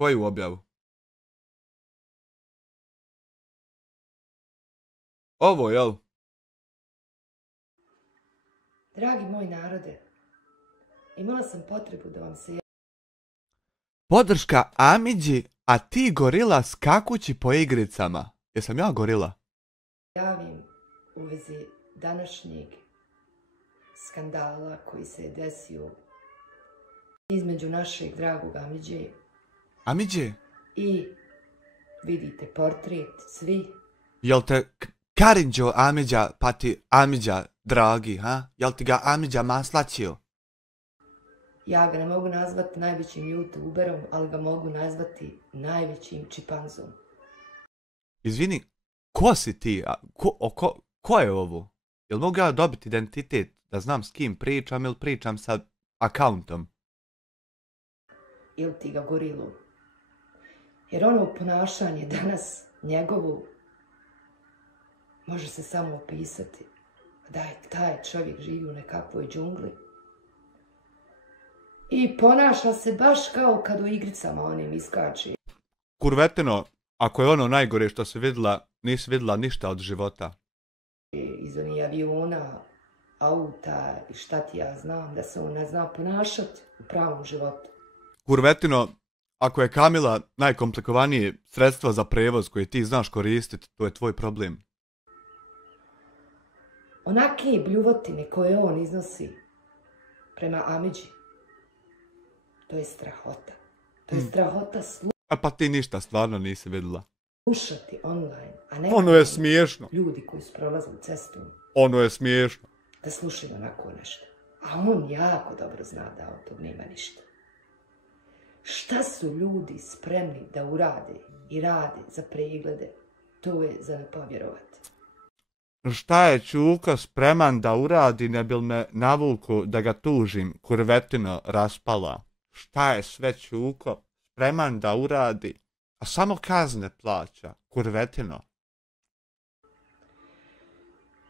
Koju objavu? Ovo, jel? Dragi moj narode, imala sam potrebu da vam se Podrška Amidži, a ti gorila skakući po igricama. Jesam ja gorila? javim u vezi današnjeg skandala koji se je desio između našeg dragog Amidže Amidži, i vidite portret svi. jel te Karinđo Amidža, pa ti Amidža, dragi, ha? Jel ti ga Amidža maslačio? Ja ga ne mogu nazvati najvećim youtuberom, ali ga mogu nazvati najvećim čipanzom. Izvini, ko si ti? Ko je ovo? Jel mogu ja dobiti identitet da znam s kim pričam ili pričam sa akauntom? Ili ti ga gorilu. Jer ono ponašanje danas njegovo može se samo opisati. Da je taj čovjek živi u nekakvoj džungli. I ponaša se baš kao kad u igricama onim iskače. Kurvetino, ako je ono najgore što si vidjela, nisi vidjela ništa od života. Iz onih aviona, auta i šta ti ja znam, da se on ne zna ponašati u pravom životu. Kurvetino, ako je Kamila najkomplikovanije sredstvo za prevoz koje ti znaš koristiti, to je tvoj problem. Onake bljuvotine koje on iznosi prema Amidži, to je strahota. To je strahota A pa ti ništa stvarno nisi vidjela. slušati online, a ne Ono je smiješno. ljudi koji su prolazili cestom Ono je smiješno. da slušaju onako nešto. A on jako dobro zna da od tog nema ništa. Šta su ljudi spremni da urade i rade za preglede, to je za ne povjerovati. Šta je Čuko spreman da uradi, ne bil me navuku da ga tužim, kurvetino raspala. Šta je sve Čuko spreman da uradi, a samo kazne plaća, kurvetino.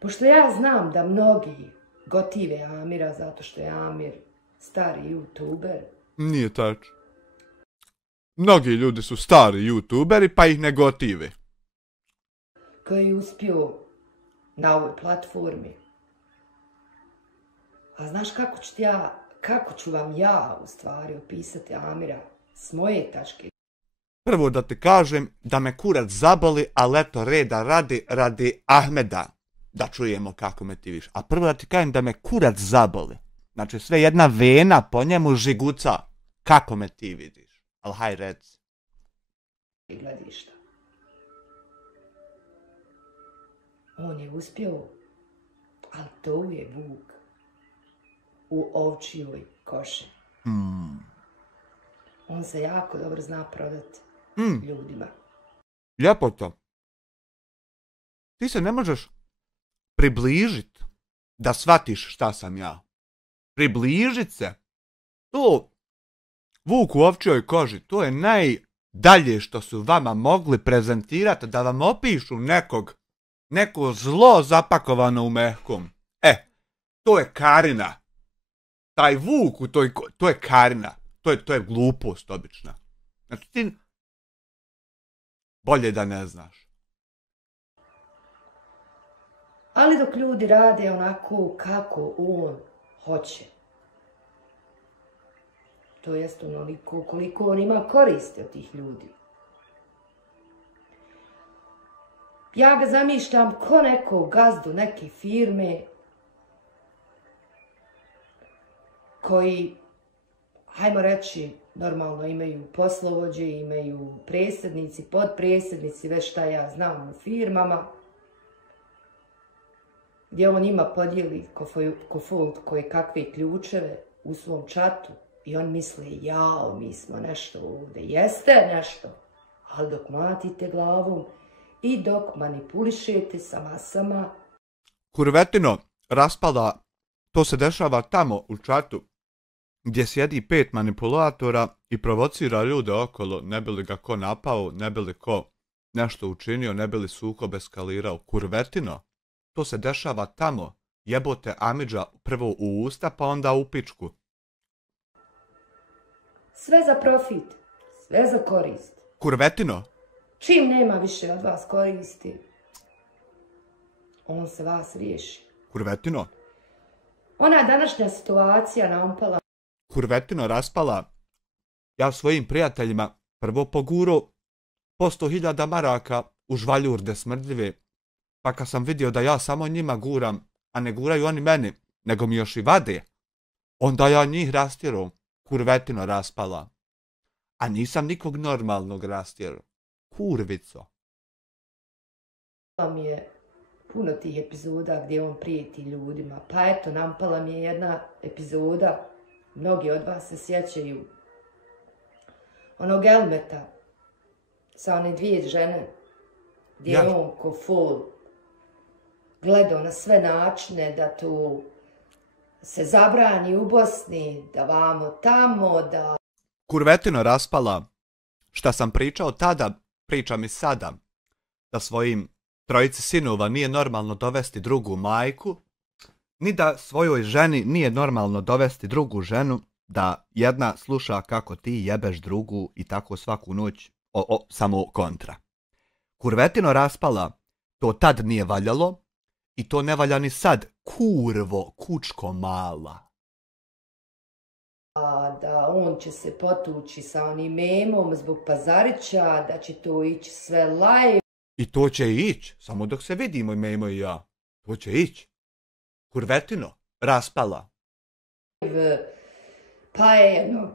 Pošto ja znam da mnogi gotive Amira zato što je Amir stari youtuber, Nije tačno. Mnogi ljudi su stari youtuberi pa ih ne gotive. koji je uspio na ovoj platformi. A znaš kako ću vam ja u stvari opisati Amira s moje tačke? Prvo da ti kažem da me kurac zaboli, ali eto reda radi Ahmeda. Da čujemo kako me ti viš. A prvo da ti kažem da me kurac zaboli. Znači sve jedna vena po njemu žiguca. Kako me ti vidiš? Ali haj reci. Gledišta. On je uspio, ali to je vuk u ovčijoj koši. On se jako dobro zna prodati ljudima. Lijepo to. Ti se ne možeš približit da shvatiš šta sam ja. Približit se. To vuk u ovčjoj koži, to je najdalje što su vama mogli prezentirati da vam opišu neko zlo zapakovano u mehkom. To je Karina. Taj vuk u to je Karina. To je glupost obična. Znači ti bolje da ne znaš. Ali dok ljudi rade onako kako on hoće, to jest onoliko koliko on ima koristi od tih ljudi. Ja ga zamišljam ko nekog gazdu neke firme koji, hajmo reći, normalno imaju poslovođe, imaju predsjednici, potpredsjednici, već šta ja znam u firmama, gdje on njima podijeli koje kakve ključeve u svom čatu i on misle, jao, mi smo nešto ovdje. Jeste nešto, ali dok matite glavom i dok manipulišete sa masama. Kurvetino, raspala, to se dešava tamo u čatu, gdje sjedi 5 manipulatora i provocira ljude okolo, ne bi li ga ko napao, ne bi li ko nešto učinio, ne bi li sukob eskalirao. Kurvetino, to se dešava tamo, jebote Amidža prvo u usta pa onda u pičku. Sve za profit. Sve za korist. Kurvetino. Čim nema više od vas koristi, on se vas riješi. Kurvetino. Ona današnja situacija naumpala. Kurvetino raspala. Ja svojim prijateljima prvo poguro po 100.000 maraka u žvaljurde smrdljive. Pa kad sam vidio da ja samo njima guram, a ne guraju oni meni, nego mi još i vade, onda ja njih rastjeru. Kurvetino raspala. A nisam nikog normalnog rastjeru. Kurvico. Mi je puno tih epizoda gdje on prijeti ljudima. Pa eto, nampala mi je jedna epizoda, mnogi od vas se sjećaju, onog Elmeta sa one dvije žene, gdje je on ko fol gledao na sve načine da tu se zabrani u Bosni, da vamo tamo, da... Kurvetino raspala. Šta sam pričao tada, pričam i sada. Da svojim trojici sinova nije normalno dovesti drugu majku, ni da svojoj ženi nije normalno dovesti drugu ženu, da jedna sluša kako ti jebeš drugu i tako svaku noć, samo kontra. Kurvetino raspala, to tad nije valjalo i to ne valja ni sad, kurvo, kučko mala. Da on će se potući sa onim memom zbog Pazarića, da će to ići sve live. I to će ići, samo dok se vidimo i Memo i ja. To će ići. Kurvetino, raspala. Pa je jedno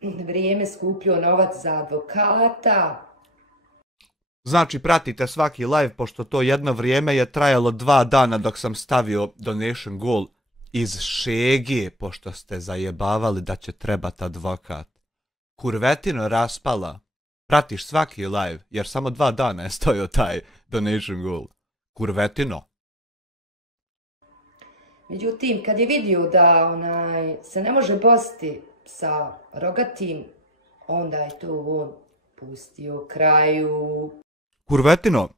vrijeme skupljio novac za advokata. Znači, pratite svaki live, pošto to jedno vrijeme je trajalo 2 dana dok sam stavio donation goal iz Šege, pošto ste zajebavali da će trebati advokat. Kurvetino raspala. Pratiš svaki live, jer samo 2 dana je stojio taj donation goal. Kurvetino. Međutim, kad je vidio da se ne može bosti sa Rogatim, onda je to on pustio kraju. Kurvetino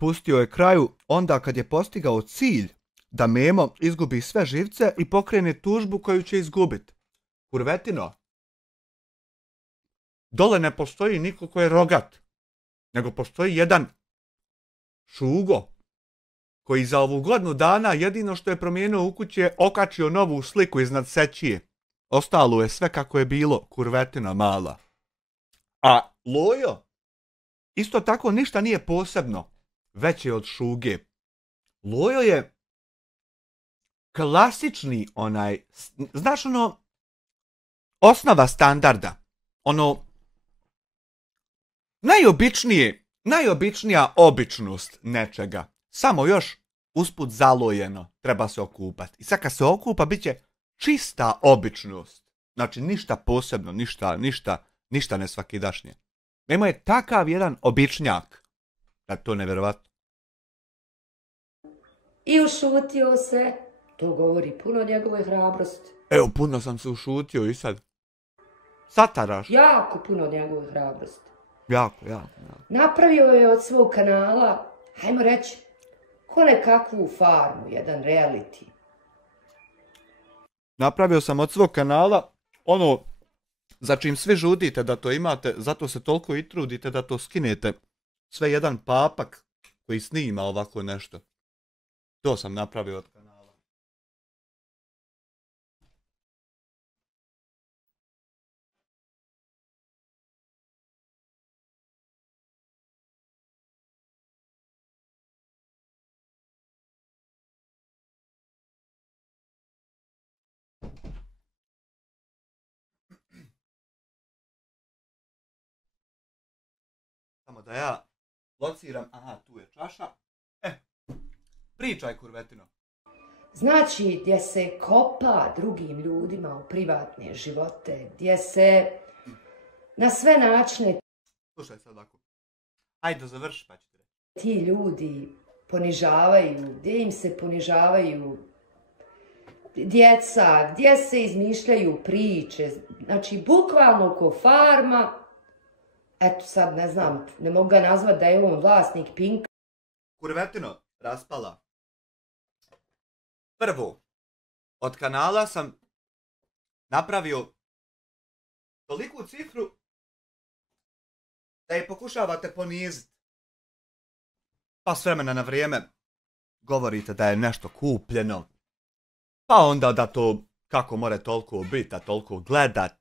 pustio je kraju onda kad je postigao cilj da Memo izgubi sve živce i pokrene tužbu koju će izgubiti. Kurvetino. Dole ne postoji niko ko je rogat, nego postoji jedan Šugo, koji za ovu godinu dana jedino što je promijenio u kući je okačio novu sliku iznad sećije. Ostalo je sve kako je bilo, kurvetina mala. A Lojo isto tako ništa nije posebno veće od Šuge. Lojo je klasični znaš osnova standarda, najobičnija običnost nečega, samo još usput zalojeno, treba se okupati. I sad kad se okupa, bit će čista običnost. Znači ništa posebno, ništa nesvakidašnje. Memo je takav jedan običnjak, da to nevjerovatno. I ušutio se, to govori puno o njegove hrabrosti. Evo, puno sam se ušutio i sad. Sataraš. Jako puno o njegove hrabrosti. Jako. Napravio je od svog kanala, hajmo reći, ko nekakvu farmu, jedan reality. Napravio sam od svog kanala za čim svi žudite da to imate, zato se toliko i trudite da to skinete. Sve jedan papak koji snima ovako nešto. To sam napravio od kanala. Samo da ja lociram, aha, tu je čaša. Pričaj, kurvetino. Znači, gdje se kopa drugim ljudima u privatne živote, gdje se na sve načine... Slušaj sad ovako. Ajde, završi pa ću ti reći. Ti ljudi ponižavaju, gdje im se ponižavaju djeca, gdje se izmišljaju priče, znači bukvalno ko farma. Eto sad ne znam, ne mogu ga nazvati da je on vlasnik Pinka. Kurvetino, raspala. Prvo, od kanala sam napravio toliku cifru da je pokušavate poniziti. Pa s vremena na vrijeme govorite da je nešto kupljeno. Pa onda da to kako more toliko biti, a toliko gledat.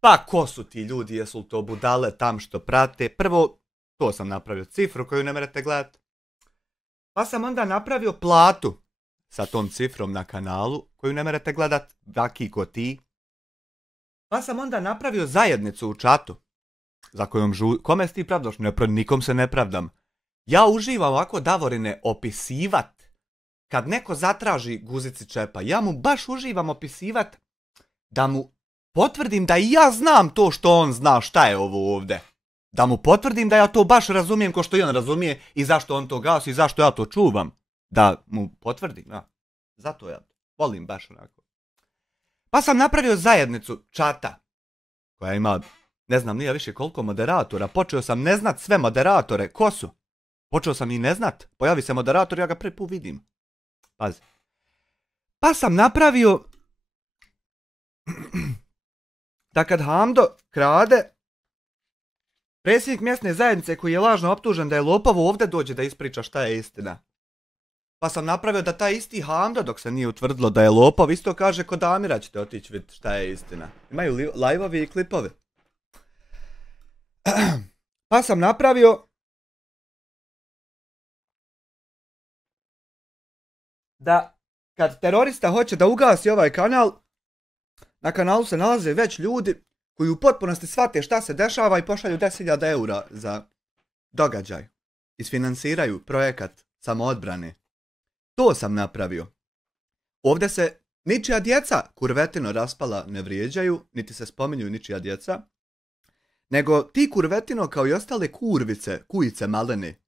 Pa ko su ti ljudi, jesu li to budale tam što prate? Prvo, to sam napravio cifru koju ne morate gledat. Pa sam onda napravio platu sa tom cifrom na kanalu koju ne morate gledat, vaki ko ti. Pa sam onda napravio zajednicu u čatu za kojom kome si ti pravdaš? Nikom se ne pravdam. Ja uživam ovako, Davorine, opisivat. Kad neko zatraži guzici čepa, ja mu baš uživam opisivat da mu potvrdim da i ja znam to što on zna šta je ovo ovdje. Da mu potvrdim da ja to baš razumijem ko što i on razumije i zašto on to gasi i zašto ja to čuvam. Da mu potvrdim, ja. Zato ja volim baš onako. Pa sam napravio zajednicu čata koja ima, ne znam nije više koliko moderatora. Počeo sam ne znat sve moderatore, ko su. Počeo sam i ne znat. Pojavi se moderator, ja ga prvi put vidim. Pazi. Pa sam napravio da kad Hamdo krade, predsjednik mjesne zajednice koji je lažno optužen da je lopov ovdje dođe da ispriča šta je istina. Pa sam napravio da taj isti Hamdo, dok se nije utvrdilo da je lopov, isto kaže kod Amira ćete otići vidjeti šta je istina. Imaju live-ovi i klipovi. Pa sam napravio da kad terorista hoće da ugasi ovaj kanal, na kanalu se nalaze već ljudi koji u potpunosti shvate šta se dešava i pošalju 10.000 eura za događaj. Isfinansiraju projekat samoodbrane. To sam napravio. Ovdje se ničija djeca kurvetino raspala ne vrijeđaju, niti se spominju ničija djeca, nego ti kurvetino kao i ostale kurvice, kujice malene,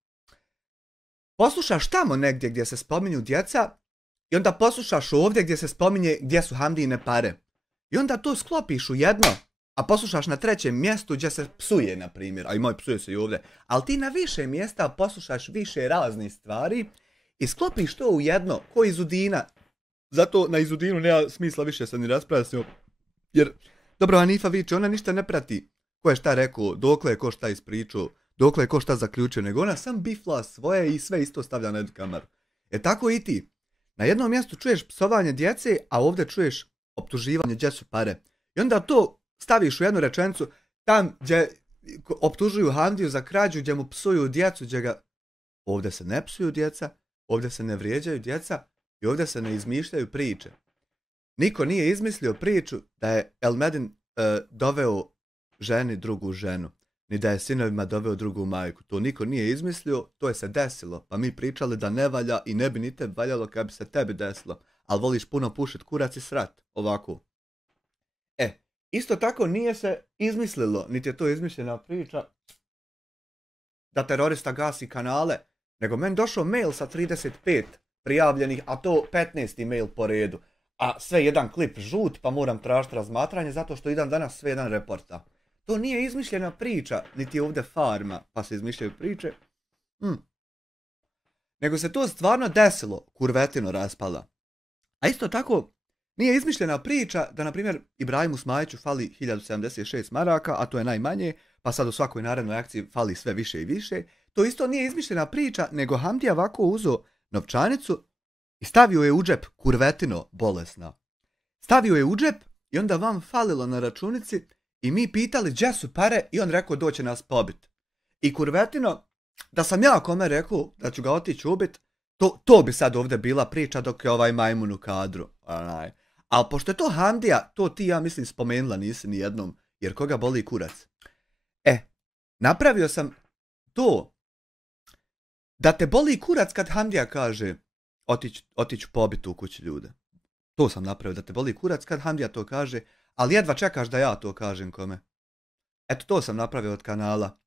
poslušaš tamo negdje gdje se spominju djeca i onda poslušaš ovdje gdje se spominje gdje su Hamdijine pare. I onda to sklopiš u jedno, a poslušaš na trećem mjestu gdje se psuje, na primjer, a i moj psuje se i ovdje. Ali ti na više mjesta poslušaš više raznih stvari i sklopiš to u jedno, ko iz Udina. Zato na Izudinu nema smisla više se ni raspravljati s njom. Jer, dobro, Hanifa viče, ona ništa ne prati ko je šta rekao, dokle je ko šta ispričao, dokle je ko šta zaključio, nego ona sam bifla svoje i sve isto stavlja na jednu kameru. E tako i ti. Na jednom mjestu čuješ psovanje djece, a ovdje čuješ optuživanje gdje su pare. I onda to staviš u jednu rečenicu, tam gdje optužuju Hamdiju za krađu, gdje mu psuju djecu, gdje ga... Ovdje se ne psuju djeca, ovdje se ne vrijeđaju djeca i ovdje se ne izmišljaju priče. Niko nije izmislio priču da je Elmedin doveo ženi drugu ženu, ni da je sinovima doveo drugu majku. To niko nije izmislio, to je se desilo. Pa mi pričali da ne valja i ne bi ni tebi valjalo kad bi se tebi desilo. Ali voliš puno pušit kurac i srat. Ovako. Isto tako nije se izmislilo, niti je to izmišljena priča, da terorista gasi kanale, nego meni došao mail sa 35 prijavljenih, a to 15. mail po redu. A sve jedan klip žut, pa moram tražiti razmatranje, zato što idem danas sve jedan reporta. To nije izmišljena priča, niti je ovdje farma, pa se izmišljaju priče. Nego se to stvarno desilo, kurvetino raspala. A isto tako, nije izmišljena priča da, na primjer, Ibrahimu Smajiću fali 1076 maraka, a to je najmanje, pa sad u svakoj narednoj akciji fali sve više i više. To isto nije izmišljena priča, nego Hamdija ovako uzo novčanicu i stavio je u džep, kurvetino bolesna. Stavio je u džep i onda vam falilo na računici i mi pitali gdje su pare i on rekao doće nas pobit. I kurvetino, da sam ja kome rekao da ću ga otići ubit, to bi sad ovdje bila priča dok je ovaj majmun u kadru. Ali pošto je to Hamdija, to ti ja mislim spomenula nisi ni jednom, jer koga boli kurac. Napravio sam to da te boli kurac kad Hamdija kaže otiću pobit u kući ljude. To sam napravio, da te boli kurac kad Hamdija to kaže, ali jedva čekaš da ja to kažem kome. Eto to sam napravio od kanala.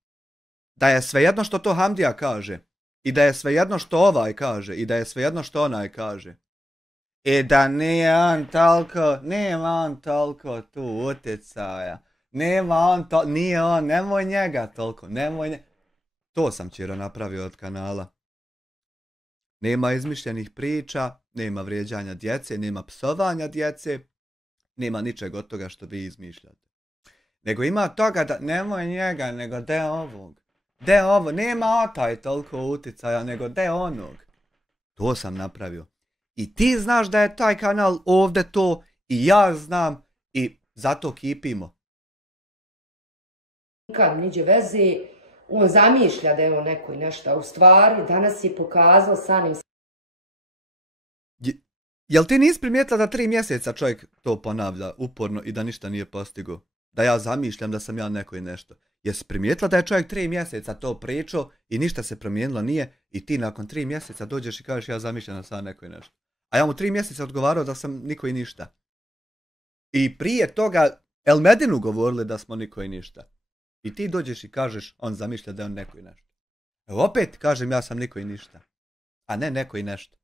Da je svejedno što to Hamdija kaže, i da je svejedno što ovaj kaže, i da je svejedno što onaj kaže. I da nije on toliko tu utjecaja. Nije on, nemoj njega toliko, To sam Čiro napravio od kanala. Nema izmišljenih priča, nema vrijeđanja djece, nema psovanja djece, nema ničeg od toga što vi izmišljate. Nego ima toga da nemoj njega, nego de ovog. De ovo, nema taj toliko uticaja, nego de onog. To sam napravio. I ti znaš da je taj kanal ovdje to, i ja znam, i zato kipimo. Nikad niđe veze, on zamišlja da je on neko i nešto, a u stvari danas je pokazao samim. Jel ti nisi primijetila da 3 mjeseca čovjek to ponavlja uporno i da ništa nije postigao? Da ja zamišljam da sam ja neko i nešto. Jesi primijetila da je čovjek 3 mjeseca to pričao i ništa se promijenilo nije i ti nakon 3 mjeseca dođeš i kažeš ja zamišljam da sam neko i nešto. A ja mu 3 mjeseca odgovarao da sam niko i ništa. I prije toga El Medinu govorili da smo niko i ništa. I ti dođeš i kažeš on zamišlja da je on neko i nešto. Evo opet kažem ja sam niko i ništa. A ne neko i nešto.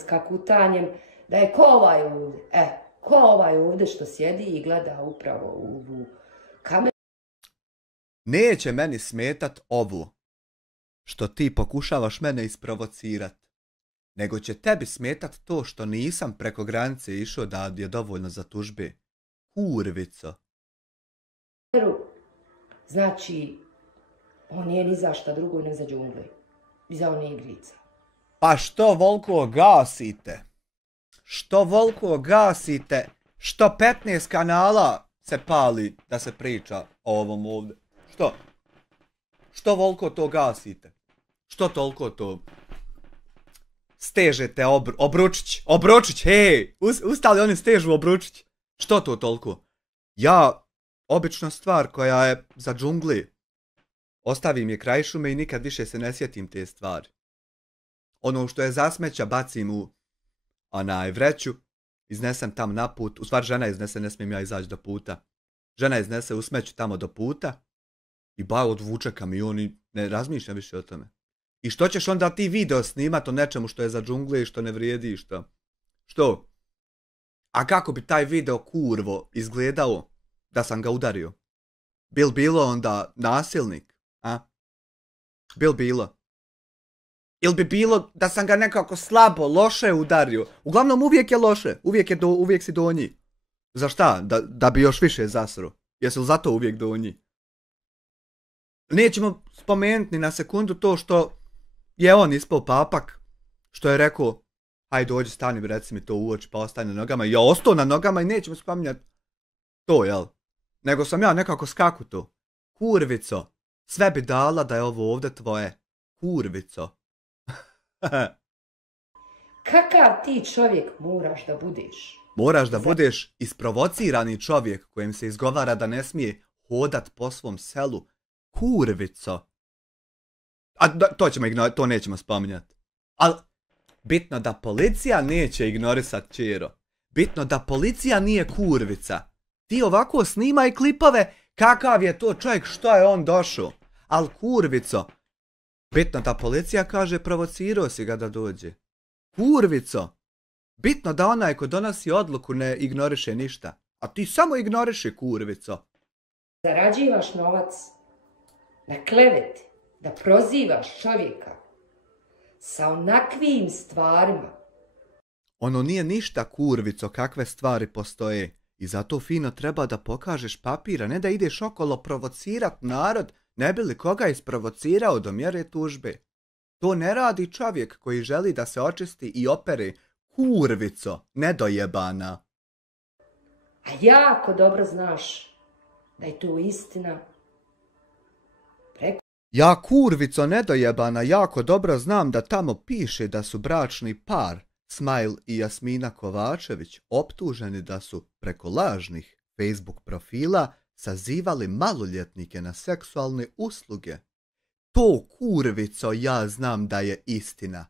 Skakutanjem da je ko ovaj ovdje, ko ovaj ovdje što sjedi i gleda upravo u kameru. Neće meni smetat ovo što ti pokušavaš mene isprovocirat, nego će tebi smetat to što nisam preko granice išao da je dovoljno za tužbe. Kurvico. Znači, on nije ni za šta drugo nego za džungle. I za one iglice. Pa što volko gasite? Što volko gasite? Što 15 kanala se pali da se priča o ovom ovdje? Što? Što volko to gasite? Što toliko to stežete Obručić, hej! Ustali oni stežu Obručić. Što to toliko? Ja, obična stvar koja je za džungli, ostavim je kraj šume i nikad više se ne sjetim te stvari. Ono što je za smeća bacim u vreću, iznesem tam na put, u stvari žena iznese, ne smijem ja izaći do puta. Žena iznese u smeću tamo do puta i ba odvuče kamion i ne razmišljam više o tome. I što ćeš onda ti video snimat o nečemu što je za džungle i što ne vrijedi i što? Što? A kako bi taj video kurvo izgledao da sam ga udario? Bilo onda nasilnik? A? Bilo? Ili bi bilo da sam ga nekako slabo, loše udario? Uglavnom uvijek je loše, uvijek si donji. Za šta? Da bi još više zasro. Jesu li zato uvijek donji? Nećemo spomenuti ni na sekundu to što je on ispao papak, što je rekao, hajde dođi stani, reci mi to u oči, pa ostane na nogama. Ja ostao na nogama i nećemo spominjati to, jel? Nego sam ja nekako skakuto. Kurvico, sve bi dala da je ovo ovdje tvoje. Kurvico. Kakav ti čovjek moraš da budeš? Moraš da budeš isprovocirani čovjek kojem se izgovara da ne smije hodat po svom selu. Kurvico. A to nećemo spominjati. Ali bitno da policija neće ignorisat Čiro. Bitno da policija nije kurvica. Ti ovako snimaj klipove kakav je to čovjek, što je on došao. Al kurvico. Bitno da policija kaže provocirao si ga da dođe. Kurvico. Bitno da onaj ko donosi odluku ne ignoriše ništa. A ti samo ignoriši, kurvico. Zarađivaš novac na kleveti, da prozivaš čovjeka sa onakvim stvarima. Ono nije ništa, kurvico, kakve stvari postoje. I zato fino treba da pokažeš papira, ne da ideš okolo provocirat narod, ne bi li koga isprovocirao do mjere tužbe. To ne radi čovjek koji želi da se očisti i opere. Kurvico, nedojebana. A jako dobro znaš da je to istina. Ja, kurvico nedojebana, jako dobro znam da tamo piše da su bračni par, Smile i Jasmina Kovačević, optuženi da su preko lažnih Facebook profila sazivali maloljetnike na seksualne usluge. To, kurvico, ja znam da je istina.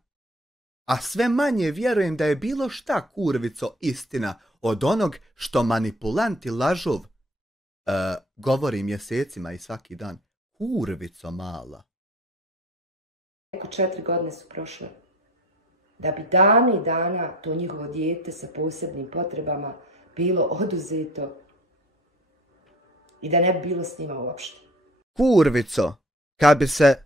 A sve manje vjerujem da je bilo šta, kurvico, istina od onog što manipulanti lažov govori mjesecima i svaki dan. Kurvico mala. Eko 4 godine su prošle. Da bi dana i dana to njihovo dijete sa posebnim potrebama bilo oduzeto i da ne bi bilo s njima uopšte. Kurvico, kad bi se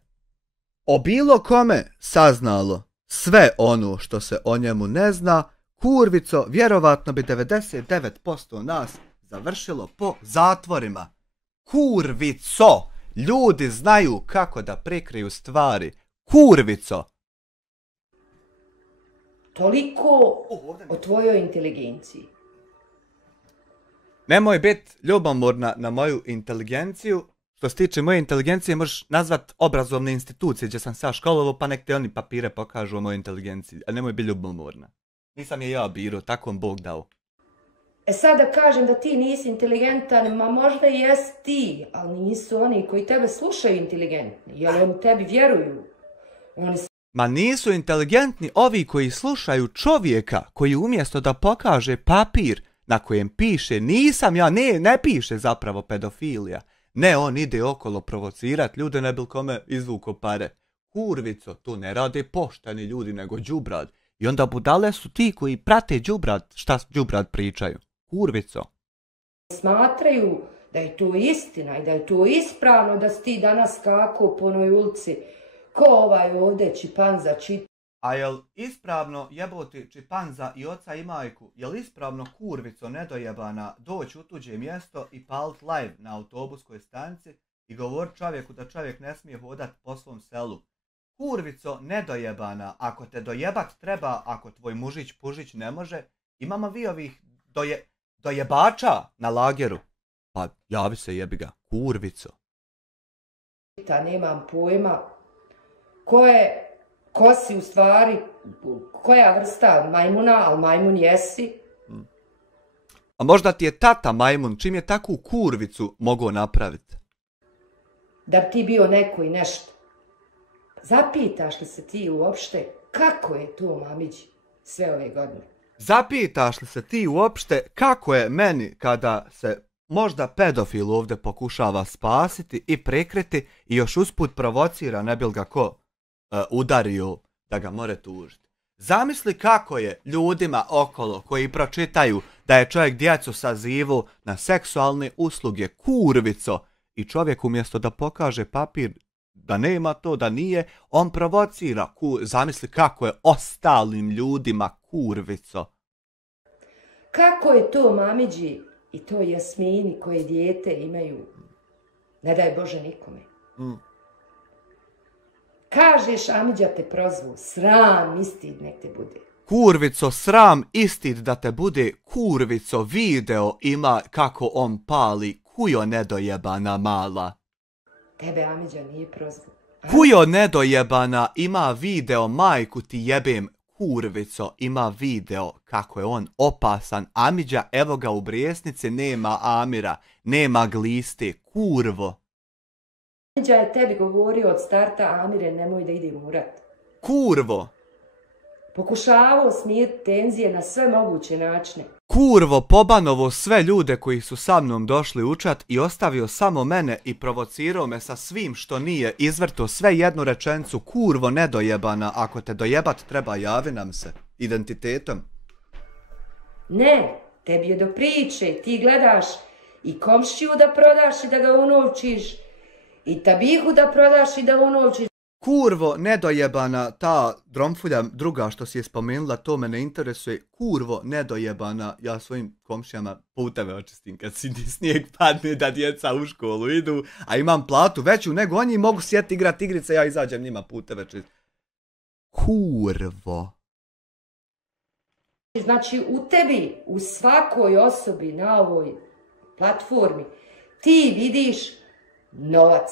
o bilo kome saznalo sve ono što se o njemu ne zna, kurvico, vjerovatno bi 99% nas završilo po zatvorima. Kurvico! Ljudi znaju kako da prekriju stvari. Kurvico! Toliko o tvojoj inteligenciji. Nemoj biti ljubomorna na moju inteligenciju. Što se tiče moje inteligencije, možeš nazvat obrazovne institucije gdje sam sad školovao, pa nek te oni papire pokažu o mojoj inteligenciji. A nemoj biti ljubomorna. Nisam je ja birao, tako vam Bog dao. Sad da kažem da ti nisi inteligentan, ma možda i jesi ti, ali nisu oni koji tebe slušaju inteligentni, jer oni tebi vjeruju. Ma nisu inteligentni ovi koji slušaju čovjeka koji umjesto da pokaže papir na kojem piše nisam ja, ne piše zapravo pedofilija. Ne, on ide okolo provocirat ljude, ne bil kome izvuko pare. Kurvico, tu ne rade pošteni ljudi nego đubrad. I onda budale su ti koji prate đubrad, šta đubrad pričaju. Kurvico. Smatraju da je to istina i da je to ispravno da si ti danas skakao po onoj ulici ko ovaj ovdje čipanza čita. A jel ispravno jeboti čipanza i oca i majku, jel ispravno kurvico nedojebana doći u tuđe mjesto i palit live na autobuskoj stanici i govorit čovjeku da čovjek ne smije hodat po svom selu? Kurvico nedojebana, ako te dojebat treba, ako tvoj mužić pužić ne može, imamo vi ovih dojebača na lageru. Pa javi se jebi ga, kurvico. Nemam pojma ko si u stvari, koja vrsta majmuna, ali majmun jesi. A možda ti je tata majmun, čim je takvu kurvicu mogao napraviti? Da bi ti bio neko i nešto. Zapitaš li se ti uopšte kako je to mamići sve ove godine? Zapitaš li se ti uopšte kako je meni kada se možda pedofil ovdje pokušava spasiti i prekriti i još usput provocira ne bil ga ko udario da ga more tužiti. Zamisli kako je ljudima okolo koji pročitaju da je čovjek djecu sazivu na seksualne usluge, kurvico, i čovjek umjesto da pokaže papir da nema to, da nije, on provocira. Zamisli kako je ostalim ljudima, kurvico. Kako je to mamiđi i to Jasmini koje dijete imaju, ne daj Bože nikome. Kažeš, Amidža te prozvu, sram i stid nek te bude. Kurvico, sram i stid da te bude, kurvico, video ima kako on pali, kujo nedojebana mala. Tebe Amidža nije prozvu. Kujo nedojebana ima video, majku ti jebem, kurvico, ima video kako je on opasan. Amidža, evo ga u Brijesnici, nema Amira, nema gliste, kurvo. Amidža je tebi govorio od starta, Amire, nemoj da idem u rat. Kurvo. Pokušavao smiriti tenzije na sve moguće načine. Kurvo, pobanovo sve ljude koji su sa mnom došli učat i ostavio samo mene i provocirao me sa svim što nije, izvrto sve jednu rečenicu, kurvo nedojebana, ako te dojebat treba javi nam se, identitetom. Ne, tebi je do priče, ti gledaš i komšiju da prodaš i da ga unovčiš, i tabihu da prodaš i da unovčiš. Kurvo nedojebana, ta dromfulja druga što si je spomenula, to me ne interesuje. Kurvo nedojebana, ja svojim komšijama puteve očistim kad snijeg padne da djeca u školu idu, a imam platu veću nego oni, mogu sjeti igrat igrice, ja izađem njima puteve čistim. Kurvo. Znači u tebi, u svakoj osobi na ovoj platformi, ti vidiš novac.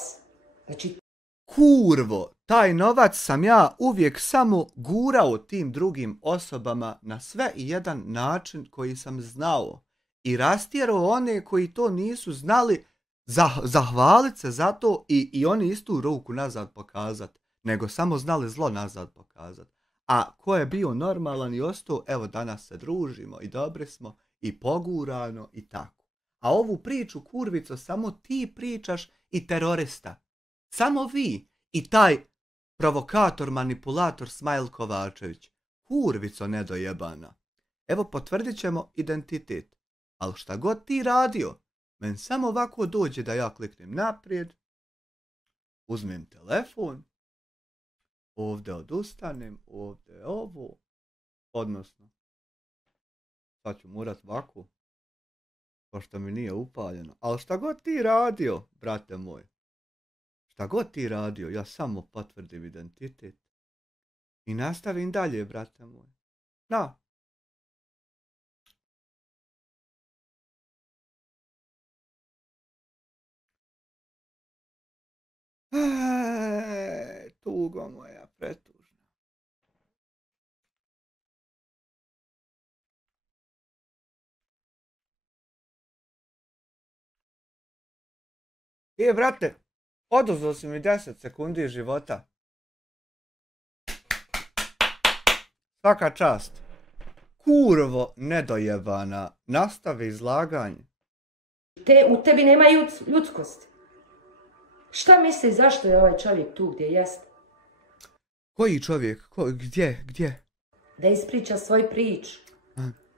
Znači, kurvo, taj novac sam ja uvijek samo gurao tim drugim osobama na sve i jedan način koji sam znao. I rastjerao one koji to nisu znali, zahvalit se za to i oni istu ruku nazad pokazat, nego samo znali zlo nazad pokazat. A ko je bio normalan i ostao, evo danas se družimo i dobri smo i pogurano i tako. A ovu priču, kurvico, samo ti pričaš i terorista. Samo vi i taj provokator, manipulator Smajl Kovačević. Kurvico nedojebana. Evo potvrdit ćemo identitet. Ali šta god ti radio, men samo ovako dođe da ja kliknem naprijed, uzmem telefon, ovdje odustanem, ovdje ovo, odnosno, sad ću morat ovako, pošto mi nije upaljeno. Ali šta god ti radio, brate moj, šta god ti radio, ja samo potvrdim identitet. I nastavim dalje, brate moj. Na. Tugo moja, pretužna. Brate, oduzeo si mi 10 sekundi života. Svaka čast. Kurvo nedojebana, nastavi izlaganje. U tebi nema ljudskosti. Šta misli zašto je ovaj čovjek tu gdje jest? Koji čovjek? Gdje? Da ispriča svoju priču.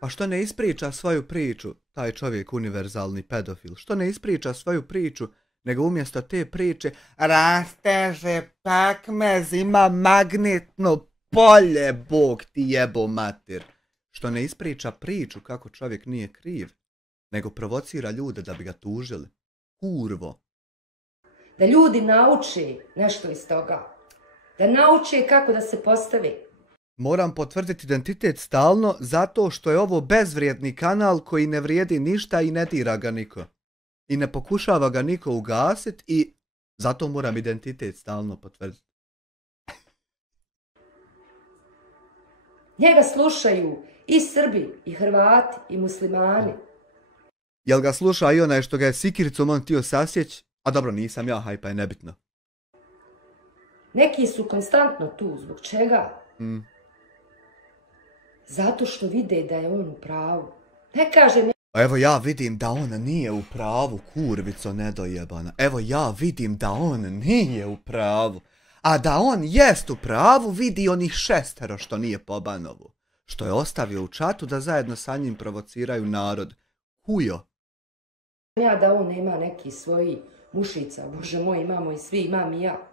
Pa što ne ispriča svoju priču, taj čovjek univerzalni pedofil? Što ne ispriča svoju priču, nego umjesto te priče rasteže pakmez, ima magnetno polje, Bog ti jebo mater. Što ne ispriča priču kako čovjek nije kriv, nego provocira ljude da bi ga tužili. Kurvo. Da ljudi nauče nešto iz toga. Da nauče kako da se postave. Moram potvrditi identitet stalno zato što je ovo bezvrijedni kanal koji ne vrijedi ništa i ne dira ga niko. I ne pokušava ga niko ugasiti i zato moram identitet stalno potvrditi. Njega slušaju i Srbi, i Hrvati, i muslimani. Jel ga sluša i onaj što ga je sikiricom on htio sasjeć? A dobro, nisam ja, haj pa je nebitno. Neki su konstantno tu, zbog čega? Zato što vide da je on u pravu. Ne kažem... Evo ja vidim da on nije u pravu, kurvico nedojebana. Evo ja vidim da on nije u pravu. A da on jest u pravu vidi onih 6 što nije po Banovu. Što je ostavio u čatu da zajedno sa njim provociraju narod. Hujo. Ja da on nema neki svoji mušica. Bože moj, imamo i svi, imam i ja.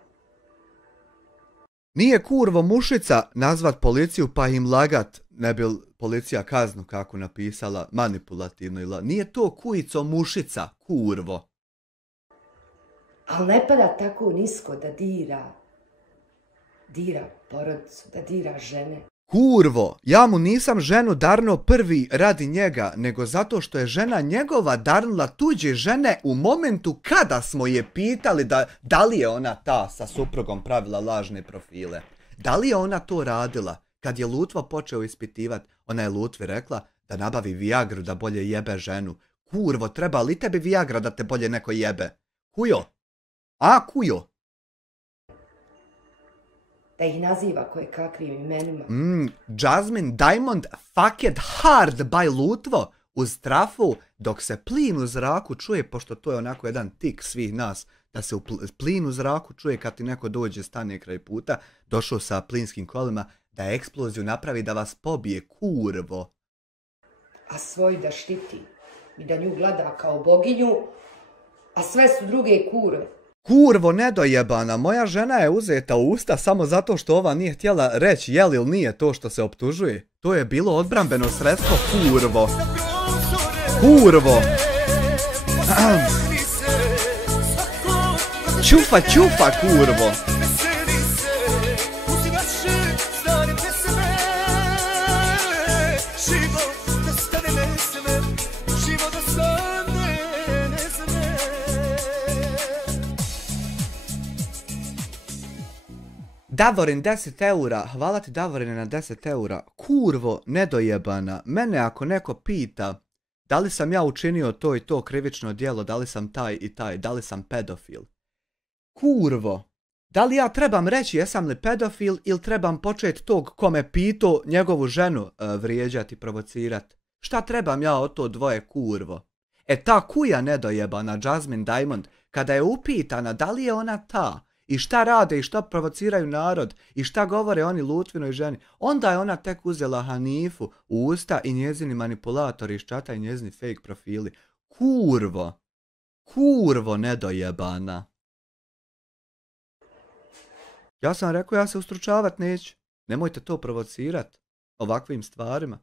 Nije kurvo mušica nazvat policiju pa im lagat, ne bi policija kaznu kako napisala manipulativno ili... Nije to kujico mušica, kurvo. Ali ne pada tako nisko da dira porodicu, da dira žene. Kurvo, ja mu nisam ženu darno prvi radi njega, nego zato što je žena njegova darnula tuđe žene u momentu kada smo je pitali da li je ona ta sa suprugom pravila lažne profile. Da li je ona to radila? Kad je Lutva počeo ispitivat, ona je Lutvi rekla da nabavi Viagru da bolje jebe ženu. Kurvo, treba li tebi Viagra da te bolje neko jebe? Kujo? A, kujo? Da ih naziva koje kakvim imenima. Jasmine Diamond fucked hard by Lutvo uz trafu dok se plin u zraku čuje, pošto to je onako jedan tik svih nas, da se plin u zraku čuje kad ti neko dođe, stane kraj puta, došao sa plinskim kolima, da eksploziju napravi da vas pobije, kurvo. A svoju da štiti i da nju gleda kao boginju, a sve su druge kure. Kurvo nedojebana, moja žena je uzeta u usta samo zato što ova nije htjela reći je li ili nije to što se optužuje. To je bilo odbrambeno sredstvo, kurvo. Kurvo. Čufa, čufa, kurvo. Davorin 10 eura, hvala ti Davorine na 10 eura, kurvo nedojebana, mene ako neko pita da li sam ja učinio to i to krivično djelo, da li sam taj i taj, da li sam pedofil. Kurvo, da li ja trebam reći jesam li pedofil ili trebam početi tog kome pitao njegovu ženu vrijeđati, provocirati? Šta trebam ja od to dvoje, kurvo? E ta kuja nedojebana Jasmine Diamond, kada je upitana da li je ona ta, i šta rade i šta provociraju narod i šta govore oni Lutvinoj ženi, onda je ona tek uzela Hanifu u usta i njezini manipulatori iz čata i njezini fake profili. Kurvo, kurvo nedojebana. Ja sam rekao ja se ustručavat neću, nemojte to provocirat ovakvim stvarima.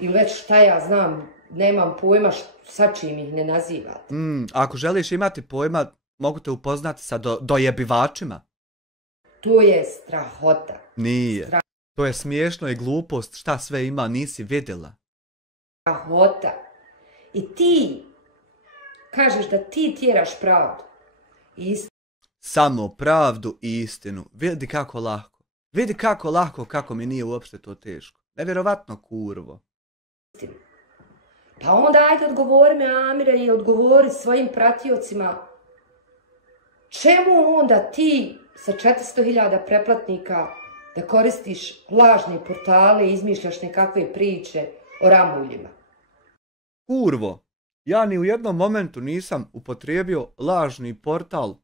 I već šta ja znam, nemam pojma sa čim ih ne nazivate. Ako želiš imati pojma, mogu te upoznati sa dojebivačima. To je strahota. Nije. To je smiješno i glupost, šta sve ima, nisi vidjela. Strahota. I ti kažeš da ti tjeraš pravdu. Samo pravdu i istinu. Vidi kako lahko. Vidi kako lahko, kako mi nije uopšte to teško. Nevjerovatno, kurvo. Pa onda ajde odgovori me, Amire, i odgovori svojim pratiocima. Čemu onda ti sa 400.000 pretplatnika da koristiš lažne portale i izmišljaš nekakve priče o ramuljima? Kurvo, ja ni u jednom momentu nisam upotrijebio lažni portal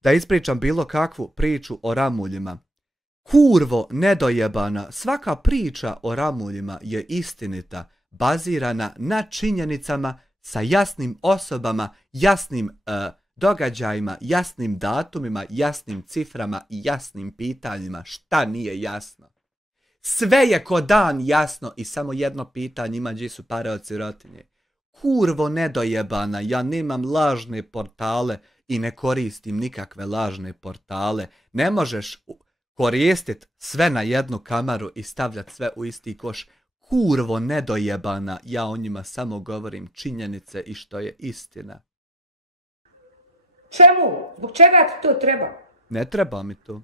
da ispričam bilo kakvu priču o ramuljima. Kurvo nedojebana, svaka priča o ramuljima je istinita, bazirana na činjenicama sa jasnim osobama, jasnim događajima, jasnim datumima, jasnim ciframa i jasnim pitanjima. Šta nije jasno? Sve je ko dan jasno i samo jedno pitanje ima gdje su pare od sirotinje. Kurvo nedojebana, ja nemam lažne portale i ne koristim nikakve lažne portale. Ne možeš koristiti sve na jednu kameru i stavljati sve u isti koš. Kurvo nedojebana, ja o njima samo govorim činjenice i što je istina. Čemu? Zbog čega ti to treba? Ne treba mi to.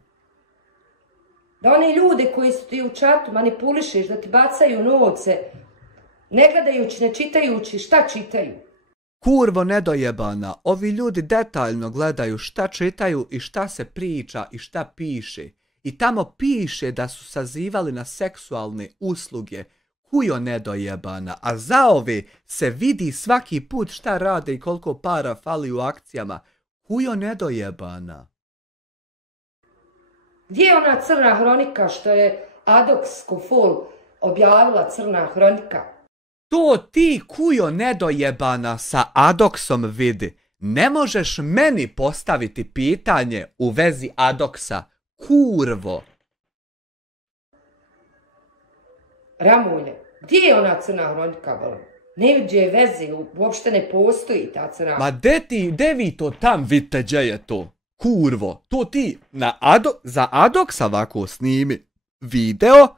Da one ljude koji su ti u čatu manipulišeš, da ti bacaju novce, ne gledajući, ne čitajući, šta čitaju? Kurvo nedojebana, ovi ljudi detaljno gledaju šta čitaju i šta se priča i šta piše. I tamo piše da su sazivali na seksualne usluge. Kujo nedojebana, a za ove se vidi svaki put šta rade i koliko para fali u akcijama. Kujo nedojebana. Gdje je ona crna hronika što je Adox Kofol objavila crna hronika? To ti kujo nedojebana sa Adoxom vidi. Ne možeš meni postaviti pitanje u vezi Adoxa. Kurvo. Ramulje, gdje je ona crna hronika? Neviđe veze, uopšte ne postoji ta crna. Ma de vi to tam vidite gdje je to? Kurvo, to ti za Adoxa ovako snimi video,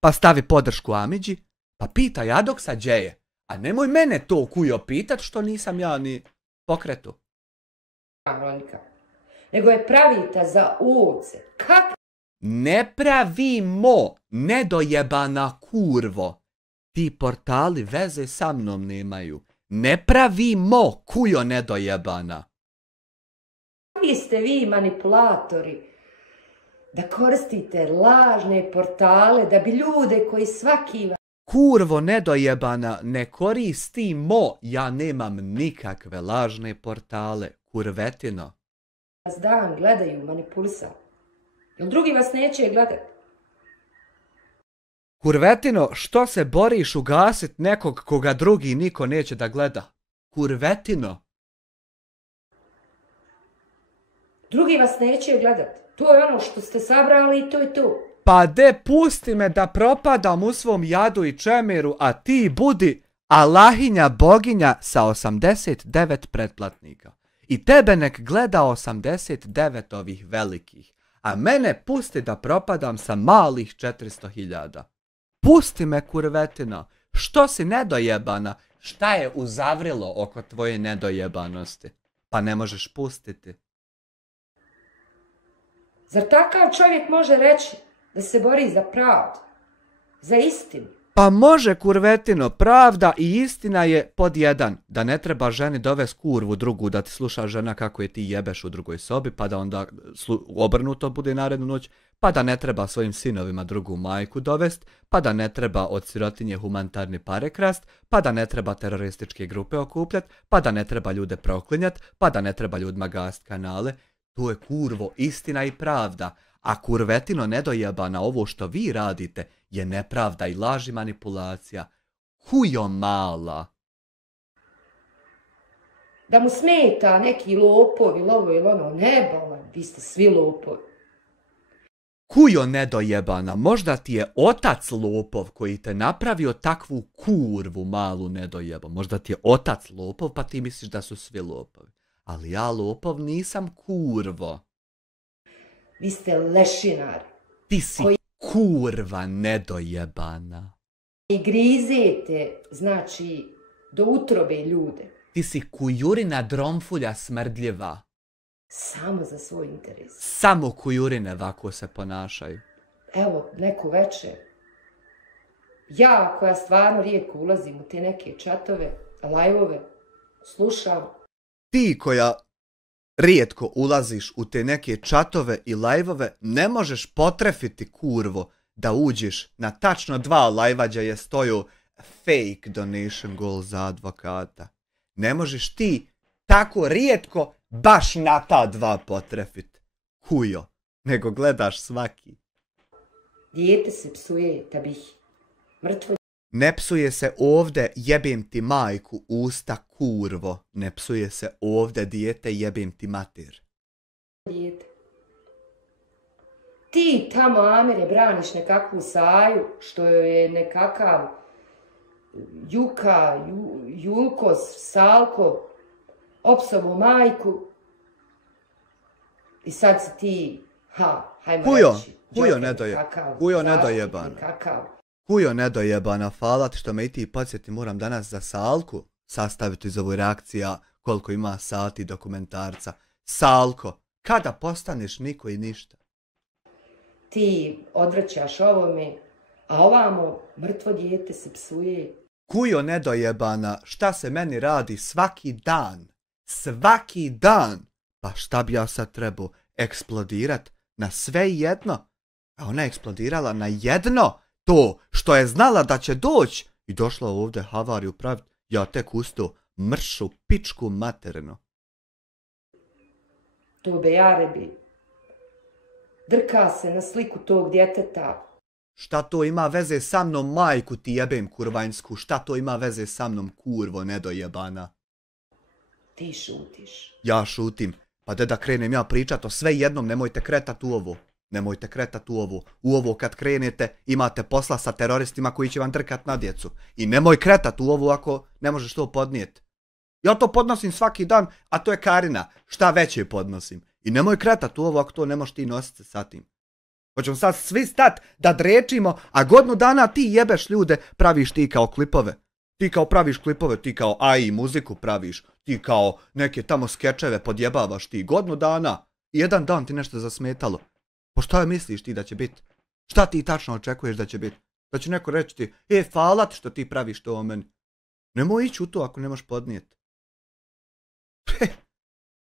pa stavi podršku Amidži, pa pitaj Adoxa gdje je. A nemoj mene to kujo pitat što nisam ja ni pokretu. Hronika. Nego je pravita za ovce. Kako? Ne pravimo, nedojebana kurvo. Ti portali veze sa mnom nemaju. Ne pravimo, kujo nedojebana. Vi ste vi manipulatori da koristite lažne portale da bi ljude koji svaki... Kurvo nedojebana, ne koristimo, ja nemam nikakve lažne portale, kurvetino. Vas dan gledaju manipulisati. Jel drugi vas neće gledati? Kurvetino, što se boriš ugasit nekog koga drugi niko neće da gleda? Kurvetino. Drugi vas neće gledati. To je ono što ste sabrali i to je to. Pa de pusti me da propadam u svom jadu i čemeru, a ti budi Allahinja boginja sa 89 pretplatnika. I tebe nek gleda 89 ovih velikih, a mene pusti da propadam sa malih 400.000. Pusti me, kurvetino, što si nedojebana, šta je uzavrilo oko tvoje nedojebanosti? Pa ne možeš pustiti. Zar takav čovjek može reći da se bori za pravdu, za istinu? Pa može, kurvetino, pravda i istina je pod jedan, da ne treba ženi dovesti kurvu drugu da ti sluša žena kako je ti jebeš u drugoj sobi, pa da onda obrnuto bude narednu noć, pa da ne treba svojim sinovima drugu majku dovest, pa da ne treba od sirotinje humanitarne pare krast, pa da ne treba terorističke grupe okupljat, pa da ne treba ljude proklinjat, pa da ne treba ljudima gast kanale. To je kurvo, istina i pravda. A kurvetino nedojebana, ovo što vi radite je nepravda i laž i manipulacija. Hujo mala. Da mu smeta neki lopovi, lovo ili ono, ne bolan, vi ste svi lopovi. Kujo nedojebana, možda ti je otac lopov koji te napravio takvu kurvu malu nedojebo. Možda ti je otac lopov pa ti misliš da su svi lopovi. Ali ja lopov nisam kurvo. Vi ste lešinar. Ti si kurva nedojebana. I grizete, znači, do utrobe ljude. Ti si kujurina dromfulja smrdljiva. Samo za svoj interes. Samo kujurine ovako se ponašaju. Evo, neku večer. Ja, koja stvarno rijetko ulazim u te neke čatove, lajvove, slušam. Ti koja rijetko ulaziš u te neke čatove i lajvove, ne možeš potrefiti kurvo da uđeš na tačno 2 lajva gdje je stoju fake donation goal za advokata. Ne možeš ti tako rijetko baš na ta 2 potrefit. Kujo, nego gledaš svaki. Dijete se psuje da bih mrtvo. Ne psuje se ovdje, jebem ti majku, usta kurvo. Ne psuje se ovdje, dijete, jebem ti mater. Dijete. Ti tamo, Amire, braniš nekakvu Saju, što joj je nekakav Juka, Julkos, Salko, opsovu majku. I sad si ti, hajmo reći. Kujo nedojebana. Kujo nedojebana, hvala ti što me i ti podsjeti, moram danas za Salku sastaviti iz ovu reakcija koliko ima sati dokumentarca. Salko, kada postaneš niko i ništa? Ti odvraćaš ovome, a ovamo mrtvo dijete se psuje. Kujo nedojebana, šta se meni radi svaki dan? Svaki dan! Pa šta bi ja sad trebao eksplodirat na sve jedno? A ona je eksplodirala na jedno, to što je znala da će doći i došla ovdje havariju praviti. Ja tek ustao mršu pičku materinu. To bejarebi. Drka se na sliku tog djeteta. Šta to ima veze sa mnom, majku ti jebem kurvanjsku? Šta to ima veze sa mnom, kurvo nedojebana? Ti šutiš. Ja šutim. Pa da krenem ja pričat o sve jednom, nemojte kretat u ovo. Nemojte kretat u ovo. U ovo kad krenete imate posla sa teroristima koji će vam drkat na djecu. I nemoj kretat u ovo ako ne možeš to podnijet. Ja to podnosim svaki dan, a to je Karina. Šta veće podnosim. I nemoj kretat u ovo ako to ne možeš ti nositi se sa tim. Hoćemo sad svi stat da drečimo, a godinu dana ti jebeš ljude, praviš ti kao klipove. Ti kao praviš klipove, ti kao AI muziku praviš, ti kao neke tamo skečeve podjebavaš ti. Godinu dana, jedan dan ti nešto zasmetalo. Pa šta misliš ti da će biti? Šta ti tačno očekuješ da će biti? Da će neko reći ti, hvala ti što ti praviš to o meni. Nemoj ići u to ako ne možeš podnijeti.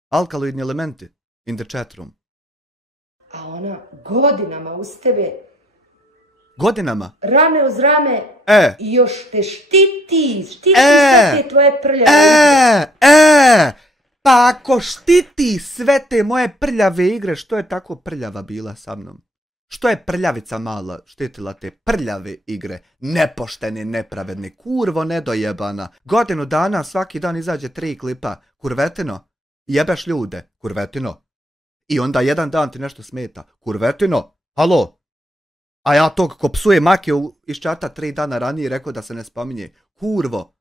Alkaloidni elementi in the chat room. A ona godinama uz tebe. Godinama? Rame uz rame. I još te štiti sve te tvoje prljave igre. Pa ako štiti sve te moje prljave igre, što je tako prljava bila sa mnom? Što je prljavica mala štitila te prljave igre? Nepoštene, nepravedne, kurvo nedojebana. Godinu dana svaki dan izađe 3 klipa. Kurvetino, jebeš ljude. Kurvetino. I onda jedan dan ti nešto smeta. Kurvetino, halo? A ja tog ko psuje Makiju iz čata 3 dana ranije rekao da se ne spominje. Kurvo.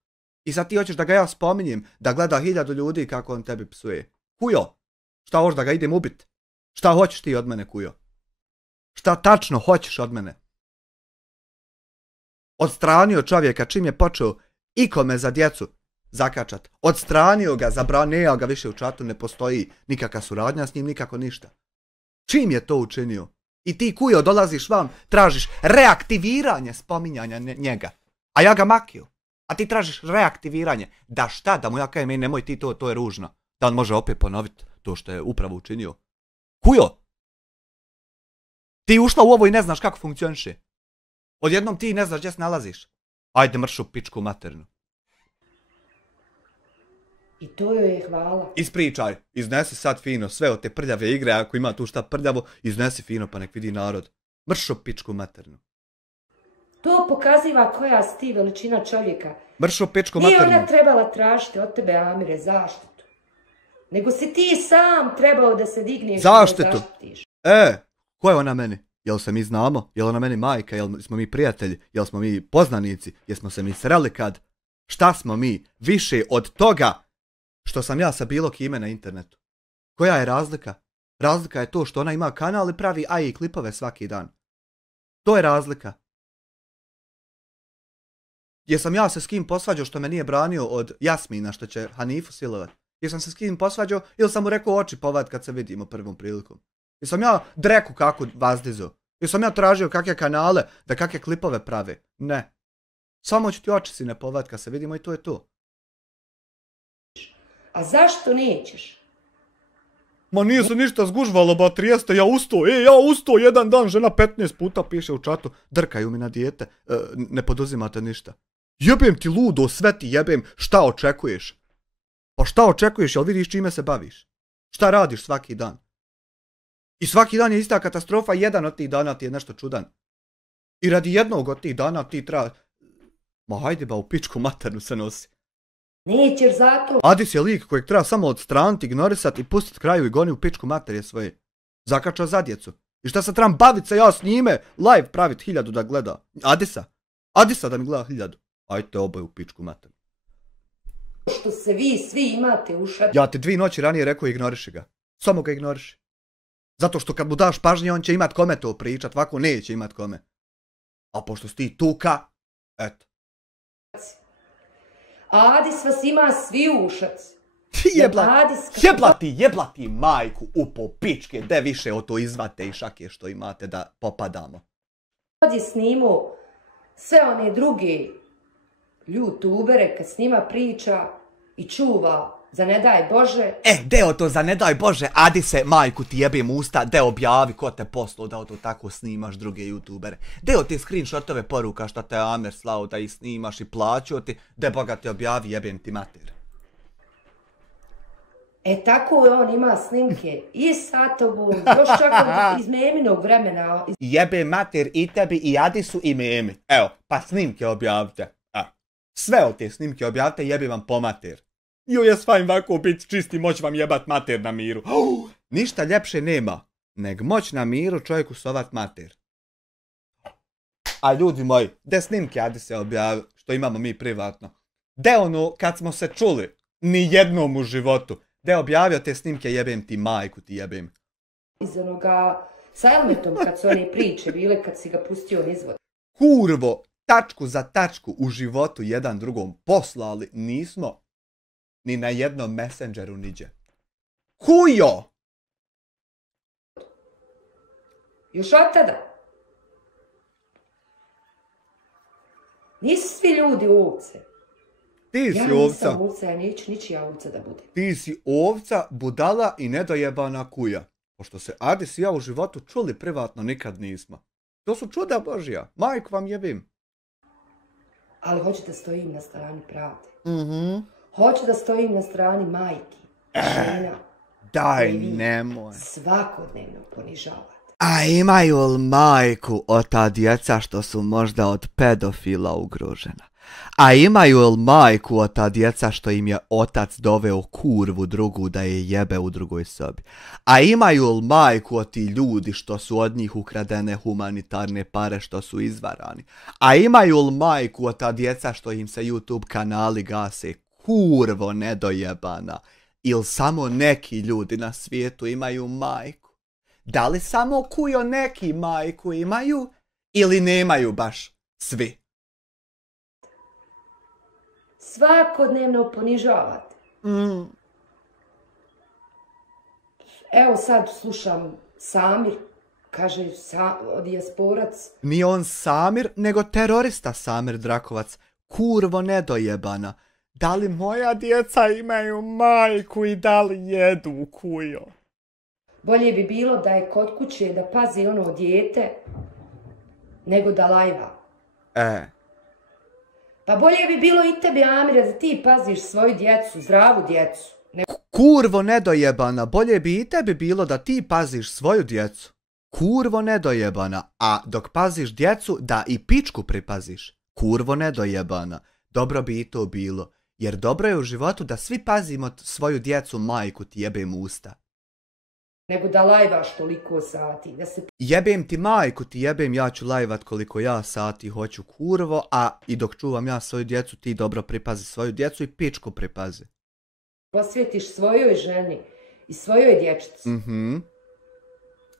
I sad ti hoćeš da ga ja spominjem, da gleda 1000 ljudi kako on tebi psuje. Kujo, šta hoćeš da ga idem ubit? Šta hoćeš ti od mene, Kujo? Šta tačno hoćeš od mene? Odstranio čovjeka čim je počeo ikome za djecu zakačat. Odstranio ga, zabranio ga više u čatu, ne postoji nikakva suradnja s njim, nikako ništa. Čim je to učinio? I ti, Kujo, dolaziš vam, tražiš reaktiviranje spominjanja njega. A ja ga Makiju. A ti tražiš reaktiviranje. Da šta? Da mu ja kajem, nemoj ti to je ružno. Da on može opet ponoviti to što je upravo učinio. Kujo! Ti ušla u ovo i ne znaš kako funkcioniše. Odjednom ti ne znaš gdje se nalaziš. Ajde mršu pičku materinu. I to joj je hvala. Ispričaj, iznesi sad fino sve od te prljave igre, ako ima tu šta prljavo, iznesi fino pa nek vidi narod. Mršu pičku materinu. To pokaziva koja si ti veličina čovjeka. Mršu pičku materinu. Nije ona trebala tražiti od tebe, Amire, zaštitu. Nego si ti sam trebao da se digneš i da zaštitiš. Ko je ona meni? Jel se mi znamo? Jel ona meni majka? Jel smo mi prijatelji? Jel smo mi poznanici? Jesmo se mi sreli kad? Šta smo mi? Više od toga što sam ja sa bilo kime na internetu. Koja je razlika? Razlika je to što ona ima kanal i pravi AI klipove svaki dan. To je razlika. Jesam ja se s kim posvađao što me nije branio od Jasmina što će Hanifu silovat? Jesam se s kim posvađao ili sam mu rekao oči povad kad se vidimo prvom prilikom? Jesam ja dreku kako vazdizo? Jesam ja tražio kakve kanale da kakve klipove prave? Ne. Samo ću ti oči si ne povad kad se vidimo i to je to. A zašto nećeš? Ma nije se ništa zgužvalo, ba 300, ja usto, jedan dan, žena 15 puta piše u čatu, drkaju mi na dijete, ne poduzimate ništa. Jebem ti ludo, sve ti jebem, šta očekuješ? Pa šta očekuješ, jel vidiš čime se baviš? Šta radiš svaki dan? I svaki dan je ista katastrofa, jedan od tih dana ti je nešto čudan. I radi jednog od tih dana ti treba... Ma hajde ba, u pičku maternu se nosi. Nećeš zato. Adis je lik kojeg treba samo odstraniti, ignorisati i pustiti kraju i goni u pičku materije svoje. Zakačao za djecu. I šta se trebam bavit se ja s njime, live pravit 1000 da gleda. Adisa da mi gleda 1000. Ajte oboj u pičku materiju. Što se vi svi imate ušati. Ja ti 2 noći ranije rekao ignoriši ga. Samo ga ignoriši. Zato što kad mu daš pažnje on će imat kome to pričat, ovako neće imat kome. A pošto si ti tuka, eto. Adis vas ima svi ušac. Jeblati majku upo pičke, de više o to izvate i šake što imate da popadamo. Kad je snimao sve one druge youtubere kad s njima priča i čuva za ne daj Bože. Deo to za ne daj Bože, Adise, majku ti jebim usta, deo objavi ko te poslao da to tako snimaš druge youtubere. Deo ti screenshotove poruka što te Amer slao da ih snimaš i plaćao ti, de boga te objavi jebim ti mater. Tako on ima snimke i sa tobom, još čak iz Meminog vremena. Jebe mater i tebi i Adisu i Memi. Evo, pa snimke objavite. Sve od te snimke objavite, jebi vam po mater. Jes fajn ovako bit čisti, moć vam jebat mater na miru. Ništa ljepše nema, neg moć na miru čovjeku sovat mater. A ljudi moji, de snimke Adise objavi, što imamo mi privatno. De ono, kad smo se čuli, ni jednom u životu. De objavio te snimke, jebem ti majku, ti jebem. Iz onoga sa Elmetom kad su one priče bile kad si ga pustio nizvod. Kurvo, tačku za tačku u životu jedan drugom poslali nismo ni na jednom messengeru niđe. Hujo! Još od tada. Nisu svi ljudi ovce. Ti si ja ovca. nisam ovca, ja neću ničija ovca da bude. Ti si ovca, budala i nedojebana kuja. Pošto se Adis i ja u životu čuli privatno nikad nismo. To su čuda Božja. Majku vam jebim. Ali hoću da stojim na strani pravde. Hoću da stojim na strani majki, žena. Daj, nemoj. Svakodnevno ponižavate. A imaju li majku od ta djeca što su možda od pedofila ugrožena? A imaju li majku od ta djeca što im je otac doveo kurvu drugu da je jebe u drugoj sobi? A imaju li majku od ti ljudi što su od njih ukradene humanitarne pare što su izvarani? A imaju li majku od ta djeca što im se YouTube kanali gase? Kurvo nedojebana. Ili samo neki ljudi na svijetu imaju majku? Da li samo kujo neki majku imaju? Ili nemaju baš svi? Svakodnevno ponižavate. Evo sad slušam Samir, kaže dijasporac. Nije on Samir, nego terorista Samir Drakovac. Kurvo nedojebana. Da li moja djeca imaju majku i da li jedu kujo? Bolje bi bilo da je kod kuće da pazi ono dijete, nego da lajva. Pa bolje bi bilo i tebi, Amire, da ti paziš svoju djecu, zdravu djecu. Kurvo nedojebana, bolje bi i tebi bilo da ti paziš svoju djecu. Kurvo nedojebana, a dok paziš djecu, da i pičku pripaziš. Kurvo nedojebana, dobro bi i to bilo, jer dobro je u životu da svi pazimo svoju djecu, majku ti jebem usta. nego da lajvaš toliko sati, da se... Jebem ti majku, ti jebem, ja ću lajvat koliko ja sati hoću, kurvo, a i dok čuvam ja svoju djecu, ti dobro pripazi svoju djecu i pičku pripazi. Posvjetiš svojoj ženi i svojoj dječici.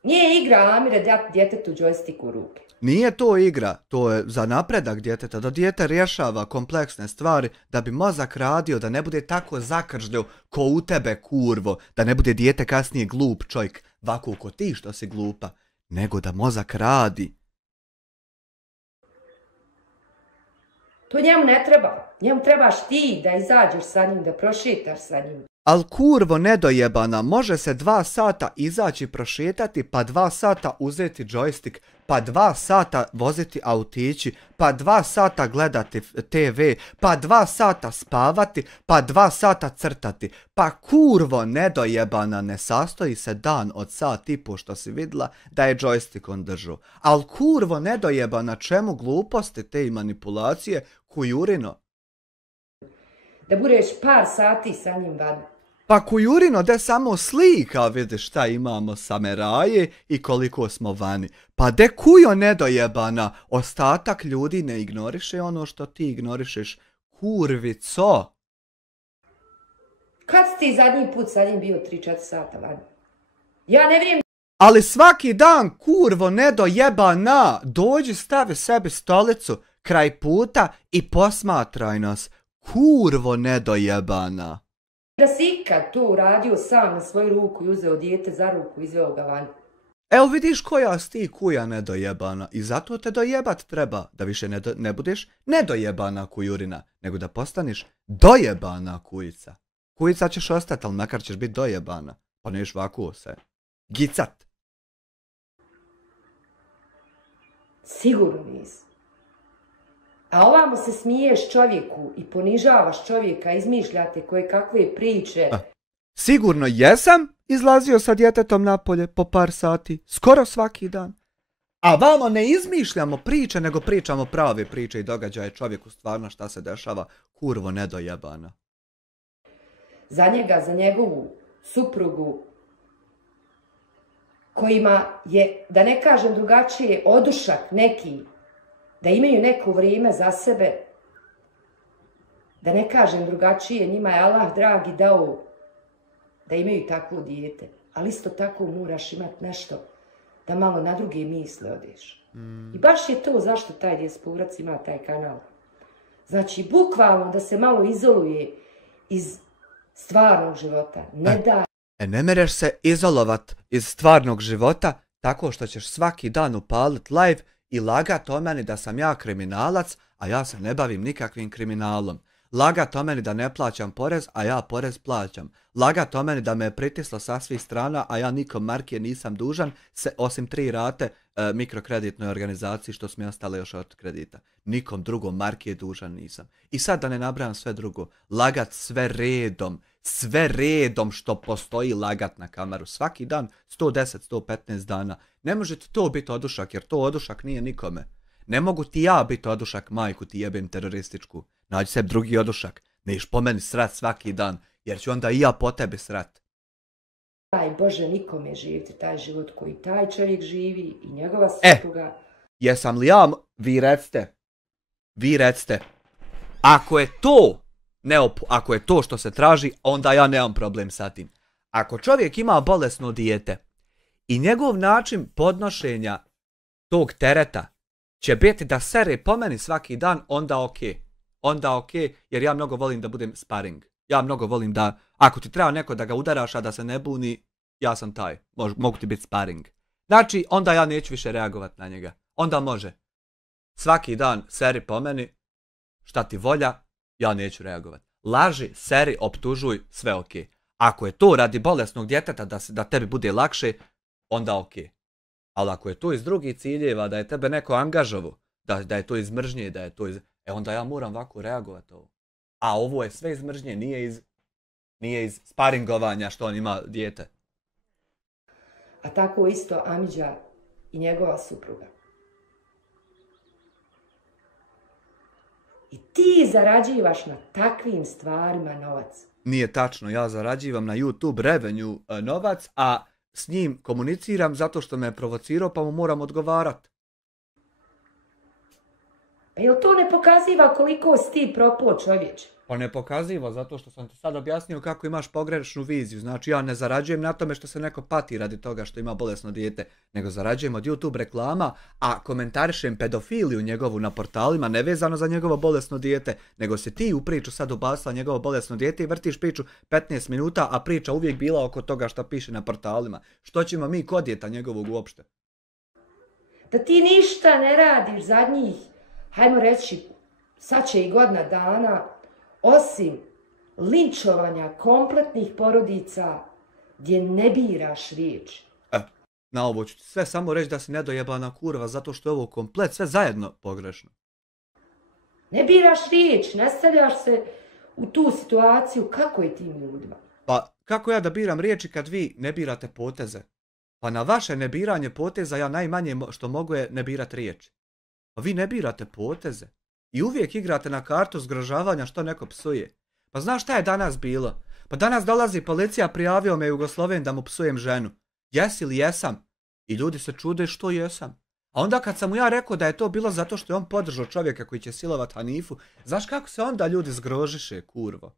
Nije igra, Amire, dati djetetu džojstik u ruke. Nije to igra, to je za napredak djeteta, da dijete rješava kompleksne stvari, da bi mozak radio, da ne bude tako zakržljiv ko u tebe, kurvo, da ne bude dijete kasnije glup čovjek, ovako ko ti što si glupa, nego da mozak radi. To njemu ne treba. Njemu trebaš ti da izađeš sa njim, da prošetaš sa njim. Al kurvo nedojebana, može se 2 sata izaći prošetati, pa 2 sata uzeti džojstik, pa 2 sata voziti autići, pa 2 sata gledati TV, pa 2 sata spavati, pa 2 sata crtati. Pa kurvo nedojebana, ne sastoji se dan od sat i po što si vidla da je džojstikon držao. Al kurvo nedojebana, čemu gluposti te i manipulacije, kujurino? Da budeš par sati sa njim van. Pa kujurino, de samo slika vidiš šta imamo sameraje i koliko smo vani. Pa de kujo nedojebana, ostatak ljudi ne ignoriše ono što ti ignorišeš, kurvico. Kad si ti zadnji put sa njim bio 3-4 sata van? Ja ne vidim. Ali svaki dan, kurvo nedojebana, dođi stavi sebi stolicu kraj puta i posmatraj nas, kurvo nedojebana. Da si ikad to uradio sam na svoju ruku i uzeo dijete za ruku i izveo ga van. Evo vidiš koja si ti kuja nedojebana i zato te dojebat treba, da više ne budeš nedojebana kujurina, nego da postaneš dojebana kujica. Kujica ćeš ostati, ali makar ćeš biti dojebana, pa neš ovako se gicat. Sigurno nisi. A ovamo se smiješ čovjeku i ponižavaš čovjeka, izmišljate koje kakve priče. Sigurno jesam izlazio sa djetetom napolje po par sati, skoro svaki dan. A vamo ne izmišljamo priče, nego pričamo prave priče i događaje čovjeku stvarno šta se dešava, kurvo nedojebana. Za njega, za njegovu suprugu, kojima je, da ne kažem drugačije, odušak neki, da imaju neko vrijeme za sebe, da ne kažem drugačije, njima je Allah dragi dao da imaju takvo dijete, ali isto tako moraš imati nešto da malo na druge misle odeš. I baš je to zašto taj Dijasporac ima taj kanal. Znači, bukvalno da se malo izoluje iz stvarnog života. Ne mereš se izolovat iz stvarnog života tako što ćeš svaki dan upalit live i lagat o meni da sam ja kriminalac, a ja se ne bavim nikakvim kriminalom. Lagat o meni da ne plaćam porez, a ja porez plaćam. Lagat o meni da me je pritislo sa svih strana, a ja nikom marke nisam dužan, osim 3 rate mikrokreditnoj organizaciji što su mi ostale još od kredita. Nikom drugom marke dužan nisam. I sad da ne nabrajam sve drugo. Lagat sve redom što postoji lagat na kameru. Svaki dan 110-115 dana. Ne može ti to biti odušak, jer to odušak nije nikome. Ne mogu ti ja biti odušak, majku ti jebem terorističku. Nađi sebi drugi odušak. Neš po meni srat svaki dan, jer ću onda i ja po tebi srat. Daj Bože nikome živiti taj život koji taj čovjek živi i njegova supruga. Jesam li ja? Vi recite. Ako je to što se traži, onda ja nemam problem sa tim. Ako čovjek ima bolesno dijete i njegov način podnošenja tog tereta će biti da sere po meni svaki dan, onda ok, jer ja mnogo volim da budem sparing. Ja mnogo volim da, ako ti treba neko da ga udaraš, a da se ne buni, ja sam taj. Mogu ti biti sparing. Znači, onda ja neću više reagovat na njega. Onda može. Svaki dan seri po meni, šta ti volja, ja neću reagovat. Laži, seri, optužuj, sve ok. Ako je to radi bolesnog djeteta da tebi bude lakše, onda ok. Ali ako je to iz drugih ciljeva, da je tebe neko angažovo, da je to iz mržnje, da je to iz... onda ja moram ovako reagovati ovo. A ovo je sve iz mržnje, nije iz sparingovanja što on ima dijete. A tako isto Amidža i njegova supruga. I ti zarađivaš na takvim stvarima novac. Nije tačno, ja zarađivam na YouTube revenue novac, a s njim komuniciram zato što me je provocirao, pa mu moram odgovarati. Pa jel to ne pokaziva koliko si ti propao, čovječe? Pa ne pokaziva, zato što sam ti sad objasnio kako imaš pogrešnu viziju. Znači ja ne zarađujem na tome što se neko pati radi toga što ima bolesno dijete, nego zarađujem od YouTube reklama, a komentarišem pedofiliju njegovu na portalima, nevezano za njegovo bolesno dijete, nego se ti u priču sad ubacila njegovo bolesno dijete i vrtiš priču 15 minuta, a priča uvijek bila oko toga što piše na portalima. Što ćemo mi kod djeta njegovog uopšte? Da ti ništa ne radiš zadnjih, hajmo reći, sad će i godina dana, osim linčovanja kompletnih porodica gdje ne biraš riječ. Na ovo ću ti sve samo reći da si nedojebana kurva, zato što je ovo komplet sve zajedno pogrešno. Ne biraš riječ, ne stavljaš se u tu situaciju kako je tim ljudima. Pa kako ja da biram riječi kad vi ne birate poteze? Pa na vaše nebiranje poteza ja najmanje što mogu je ne birat riječi. Pa vi ne birate poteze. I uvijek igrate na kartu zgrožavanja što neko psuje. Pa znaš šta je danas bilo? Pa danas dolazi policija, prijavio me Jugosloven da mu psujem ženu. Jesi li jesam? I ljudi se čude što jesam. A onda kad sam mu ja rekao da je to bilo zato što je on podržao čovjeka koji će silovat Hanifu, znaš kako se onda ljudi zgrožiše, kurvo?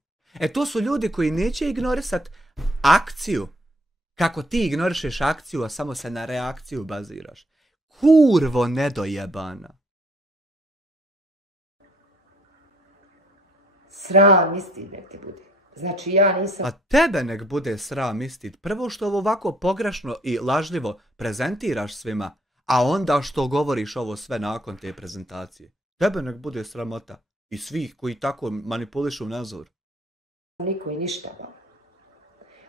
To su ljudi koji neće ignorisat akciju. Kako ti ignorišeš akciju, a samo se na reakciju baziraš. Kurvo nedojebana. Sram isti nek ti bude. Znači ja nisam... A tebe nek bude sram istit. Prvo što ovo ovako pogrešno i lažljivo prezentiraš svima, a onda što govoriš ovo sve nakon te prezentacije. Tebe nek bude sramota. I svih koji tako manipulišu nazor. Niko i ništa vam.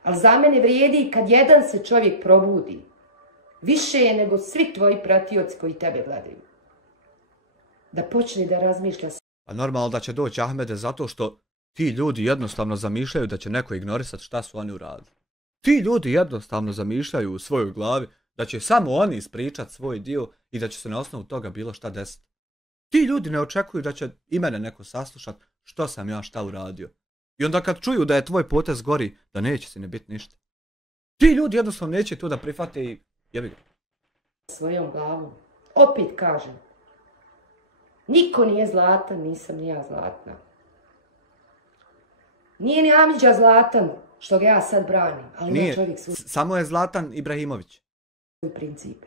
Ali za mene vrijedi kad jedan se čovjek probudi. Više je nego svi tvoji pratioci koji tebe gledaju. Da počne da razmišlja. A normalno da će doći Ahmede zato što ti ljudi jednostavno zamišljaju da će neko ignorisati šta su oni uradili. Ti ljudi jednostavno zamišljaju u svojoj glavi da će samo oni ispričati svoj dio i da će se na osnovu toga bilo šta desiti. Ti ljudi ne očekuju da će i mene neko saslušati što sam ja šta uradio. I onda kad čuju da je tvoj potez gori, da neće se ne biti ništa. Ti ljudi jednostavno neće to da prihvate i jebi ga. Svojom glavom. Opet kažem. Niko nije zlatan, nisam ni ja zlatna. Nije ni Amidža zlatan, što ga ja sad branim. Ali nije, čovjek samo je Zlatan Ibrahimović. Svoj princip.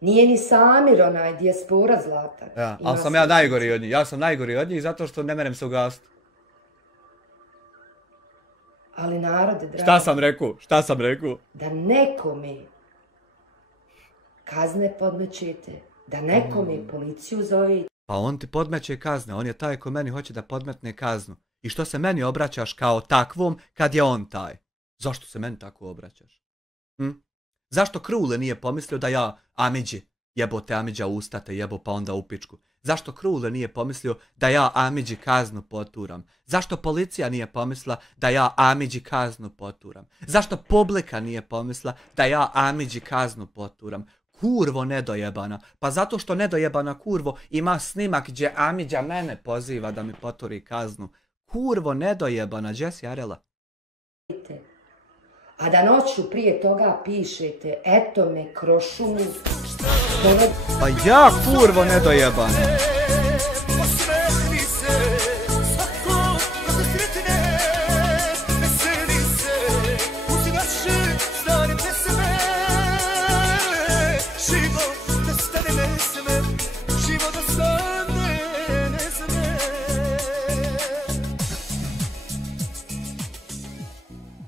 Nije ni Samir onaj dijaspora zlatan. Ja, ali sam ja najgori od njih. Ja sam najgori od njih zato što ne merem se ugasiti. Ali narode, dragi... Šta sam rekao? Da nekome kazne podmećete, da nekome policiju zove. Pa on ti podmeće kazne, on je taj ko meni hoće da podmetne kaznu. I što se meni obraćaš kao takvom kad je on taj? Zašto se meni tako obraćaš? Zašto Krule nije pomislio da ja Amidži, jebote Amidža ustate, jebo pa onda u pičku? Zašto Krule nije pomislio da ja Amidži kaznu poturam? Zašto policija nije pomislila da ja Amidži kaznu poturam? Zašto publika nije pomislila da ja Amidži kaznu poturam? Kurvo nedojebana. Pa zato što nedojebana kurvo ima snimak gdje Amidža mene poziva da mi poturi kaznu. Kurvo nedojebana, gdje si Arela? A da noću prije toga pišete, eto me krošumu. Pa ja kurvo nedojebana.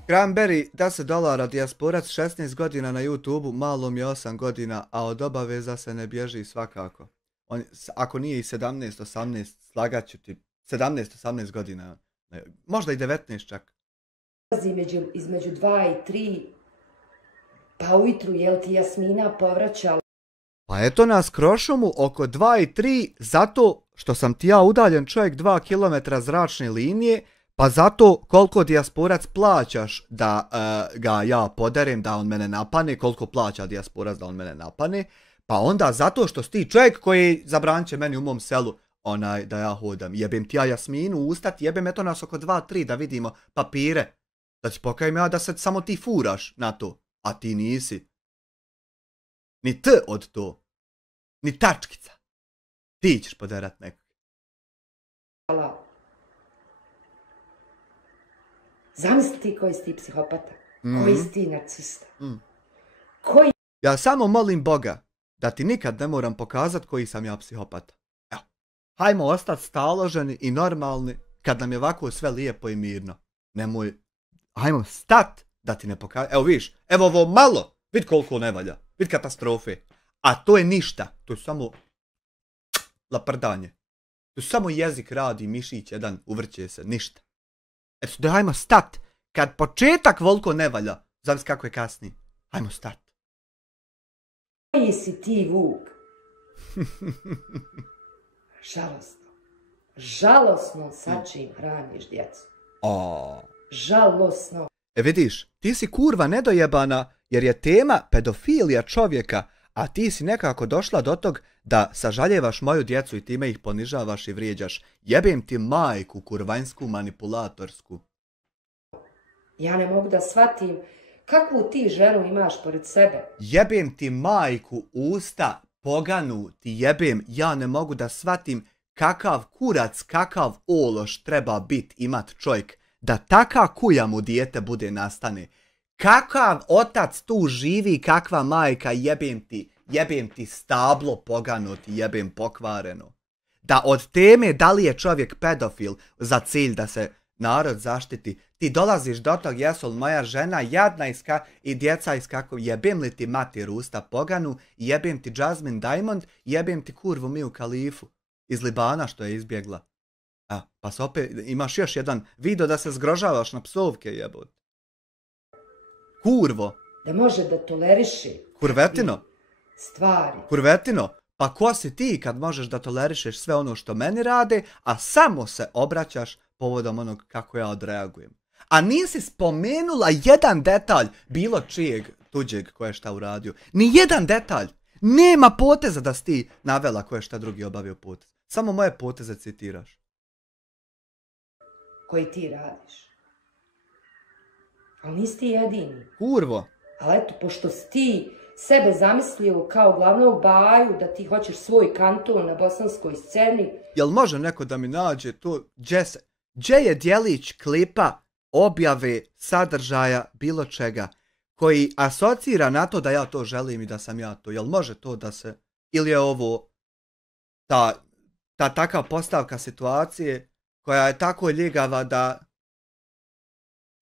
Cranberry, $10, dijasporac, 16 godina na YouTube-u, malom je 8 godina, a od obaveza se ne bježi svakako. Ako nije i 17, 18, slagat ću ti, 17, 18 godina, možda i 19 čak. Između 2 i 3, pa ujutru, jel ti Jasmina povraćala? Pa eto nas krošomu oko 2 i 3, zato što sam ti ja udaljen čovjek 2 km zračne linije, pa zato koliko dijasporac plaćaš da ga ja poderem, da on mene napane, koliko plaća dijasporac da on mene napane, pa onda zato što si ti čovjek koji zabranit će meni u mom selu da ja hodam. Jebem ti ja Jasminu ustat, jebem eto nas oko 2-3 da vidimo papire, Da ti pokajem ja da se samo ti furaš na to, a ti nisi. Ni T od to. Ni tačkica. Ti ćeš poderat nekog. Hvala. Zamisli ti koji si ti psihopata, koji si ti narcista. Koji... Ja samo molim Boga da ti nikad ne moram pokazat koji sam ja psihopata. Evo, hajmo ostati staloženi i normalni kad nam je ovako sve lijepo i mirno. Nemoj, hajmo stat da ti ne pokažem. Evo viš, evo ovo malo, vid koliko ne valja, vid katastrofe. A to je ništa, to je samo laprdanje. To je samo jezik radi, mišić jedan, uvrće se, ništa. Eto, da hajmo stat, kad početak volko ne valja, zavis kako je kasnije, hajmo stat. Koji si ti Vuk? Žalosno. Žalosno sa čim hraniš djecu. Žalosno. E vidiš, ti si kurva nedojebana jer je tema pedofilija čovjeka, a ti si nekako došla do tog da sažaljevaš moju djecu i time ih ponižavaš i vrijeđaš. Jebem ti majku kurvanjsku manipulatorsku. Ja ne mogu da shvatim kakvu ti ženu imaš pored sebe. Jebem ti majku usta poganu ti jebem. Ja ne mogu da shvatim kakav kurac, kakav ološ treba imat čovjek da taka kuja mu dijete bude nastane. Kakav otac tu živi, kakva majka, jebem ti stablo pogano, ti jebem pokvareno. Da od teme da li je čovjek pedofil za cilj da se narod zaštiti, ti dolaziš do tog jesu li moja žena jadna i djeca iskako, jebem li ti mati Rusta poganu, jebem ti Jasmine Diamond, jebem ti kurvu Miju Khalifu iz Libana što je izbjegla. A, pa se opet imaš još jedan video da se zgrožavaš na psovke jebot. Kurvo. Da može da toleriše. Kurvetino. Stvari. Kurvetino. Pa ko si ti kad možeš da tolerišeš sve ono što meni rade, a samo se obraćaš povodom onog kako ja odreagujem. A nisi spomenula jedan detalj bilo čijeg tuđeg ko je šta uradio. Ni jedan detalj. Nema poteza da si ti navela ko je šta drugi obavio potez. Samo moje poteze citiraš. Koji ti radiš. Ali nisi ti jedini. Kurvo. Ali eto, pošto si ti sebe zamislio kao glavnog baju da ti hoćeš svoj kanton na bosanskoj sceni. Jel može neko da mi nađe to? Gdje je djelić klipa, objave, sadržaja, bilo čega, koji asocira na to da ja to želim i da sam ja to? Jel može to da se... Ili je ovo ta takav postavka situacije koja je tako ljigava da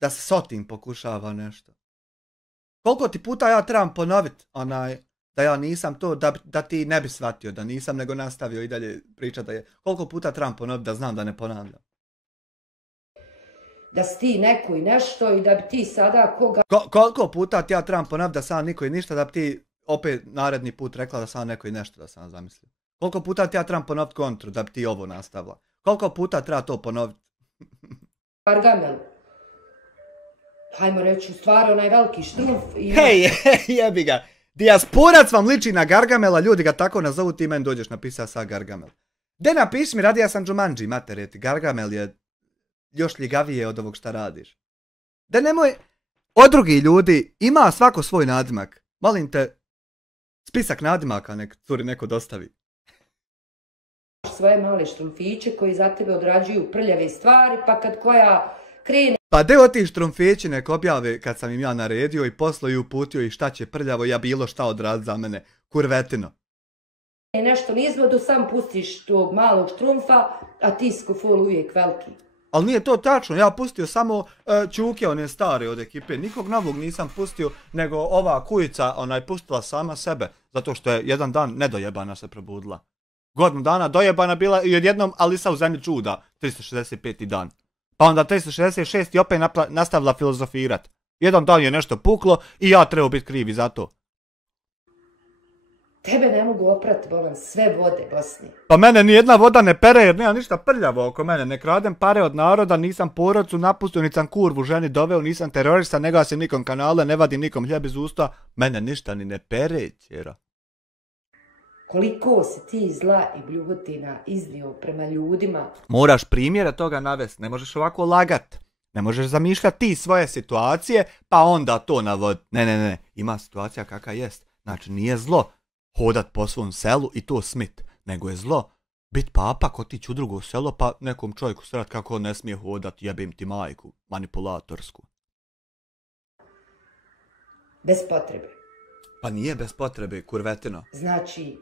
se sotim pokušava nešto? Koliko ti puta ja trebam ponoviti da ja nisam to, da ti ne bi shvatio da nisam, nego nastavio i dalje pričati da je. Koliko puta trebam ponoviti da znam da ne ponavljam? Da si ti neko i nešto i da bi ti sada koga... Koliko puta ti ja trebam ponoviti da sam niko i ništa, da bi ti opet naredni put rekla da sam neko i nešto da sam zamislio? Koliko puta ti ja trebam ponoviti kontru da bi ti ovo nastavila? Koliko puta treba to ponoviti? Gargamel. Hajmo reći u stvari onaj veliki štrumf i... Hej, jebi ga. Dijasporac vam liči na Gargamela, ljudi ga tako nazovu, ti meni dođeš napisao sa Gargamel. De napiši mi, radi ja sam Jumanji, materieti. Gargamel je još ljigavije od ovog šta radiš. Da nemoj, od drugi ljudi, ima svako svoj nadimak. Molim te, spisak nadimaka nek curi neko dostavi. Svoje male štrumfiće koji za tebe odrađuju prljave stvari, pa kad koja krene... Pa deo ti štrumfići nek objave kad sam im ja naredio i poslo i uputio i šta će prljavo, ja bilo šta odraditi za mene. Kurvetino. Nešto nizvodu, sam pustiš tog malog štrumfa, a ti skofol uvijek veliki. Ali nije to tačno, ja pustio samo Čuke, one stare od ekipe, nikog novog nisam pustio, nego ova kujica pustila sama sebe, zato što je jedan dan nedojebana se probudila. Godinu dana dojebana bila i odjednom Alisa u zemlji čuda, 365. dan. Pa onda 366. opet nastavila filozofirat. Jedan dan je nešto puklo i ja trebao biti krivi za to. Tebe ne mogu oprati, bolam, sve vode Bosni. Pa mene nijedna voda ne pere jer nema ništa prljavo oko mene. Ne kradem pare od naroda, nisam porodcu napustio, nisam kurvu ženi doveo, nisam terorista, ne gasim nikom kanale, ne vadim nikom hljeb iz usta. Mene ništa ni ne pere, ćera. Koliko si ti zla i bljuvotina iznio prema ljudima. Moraš primjere toga navesti, ne možeš ovako lagat. Ne možeš zamišljati ti svoje situacije, pa onda to navod. Ne. Ima situacija kakva jest. Znači, nije zlo hodat po svom selu i to smit. Nego je zlo bit papak, otići u drugo selo, pa nekom čovjeku srat kako on ne smije hodat, jebim ti majku, manipulatorsku. Bez potrebe. Pa nije bez potrebe, kurvetino. Znači,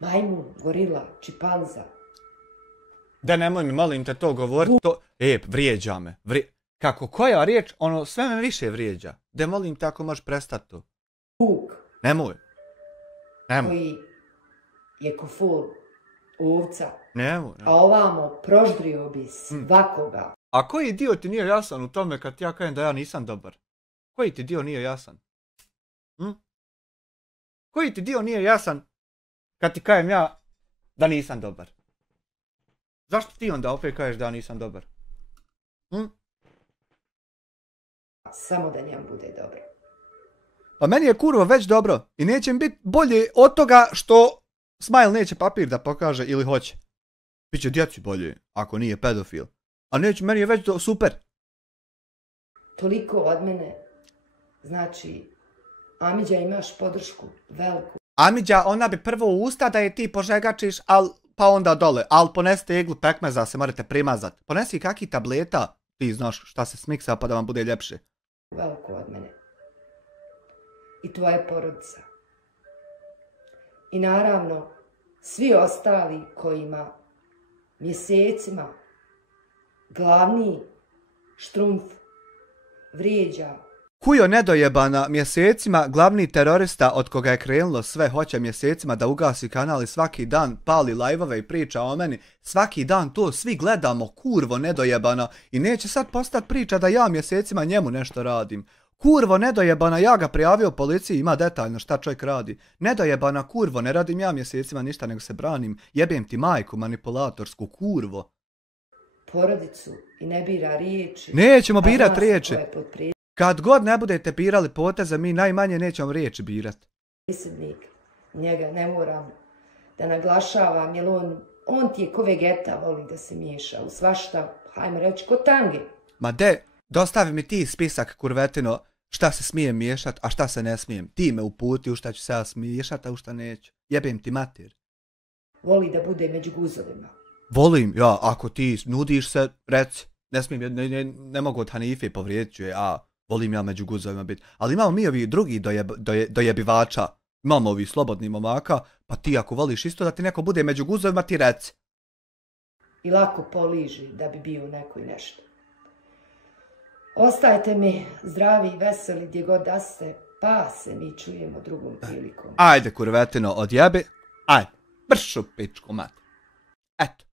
majmun, gorila, čimpanza. Da nemoj mi, molim te, to govoriti, to... vrijeđa me. Kako koja riječ, ono sve me više vrijeđa. Da molim te, ako možeš prestati to. Vuk. Nemoj. Koji je ko ful ovca. Nemoj. A ovamo proždrio bi svakoga. A koji dio ti nije jasan u tome kad ja kažem da ja nisam dobar? Koji ti dio nije jasan? Koji ti dio nije jasan kad ti kažem ja da nisam dobar? Zašto ti onda opet kažeš da ja nisam dobar? Samo da njemu bude dobro. Pa meni je kurvo već dobro i neće mi biti bolje od toga što Smile neće papir da pokaže ili hoće. Biće djeci bolje ako nije pedofil. A neće, meni je već super. Toliko od mene. Znači, Amidža, imaš podršku veliku. Amidža, ona bi prvo u usta da je ti požegačiš, pa onda dole. Ali ponesi teglu pekmeza, se morate primazat. Ponesi kakvi tableta, ti znaš šta se smiksa pa da vam bude ljepše. Veliko od mene. I tvoja porodica. I naravno, svi ostali kojima mjesecima glavni štrumf vrijeđa. Kujo nedojebana, mjesecima glavni terorista od koga je krenulo sve hoće mjesecima da ugasi kanal i svaki dan pali lajvove i priča o meni. Svaki dan to svi gledamo, kurvo nedojebana, i neće sad postati priča da ja mjesecima njemu nešto radim. Kurvo nedojebana, ja ga prijavio policiji, ima detaljno šta čovjek radi. Nedojebana, kurvo, ne radim ja mjesecima ništa nego se branim. Jebem ti majku manipulatorsku, kurvo. Porodicu i ne bira riječi. Nećemo birat riječi. Kad god ne budete birali poteze, mi najmanje nećemo riječi birat. Predsjednik, njega ne moram da naglašavam, jer on ti je ko vegeta, voli da se miješa u svašta, hajmo reći, ko tange. Ma de, dostavi mi ti spisak, kurvetino, šta se smijem miješat, a šta se ne smijem. Ti me uputi u šta ću se ja smiješat, a u šta neću. Jebem ti mater. Voli da bude među guzovima. Volim, ja, ako ti nudiš se, reci. Ne smijem, ne mogu od Hanife povrijedit ću je, volim ja među guzovima biti. Ali imamo mi ovi drugi dojebivača. Imamo ovi slobodni momaka, pa ti ako voliš isto da ti neko bude među guzovima, ti reci. I lako poliži da bi bio neko i nešto. Ostajte mi zdravi i veseli gdje god da ste, pa se mi čujemo drugom prilikom. Ajde, kurvetino, odjebi. Ajde, bršu pičku mat. Eto.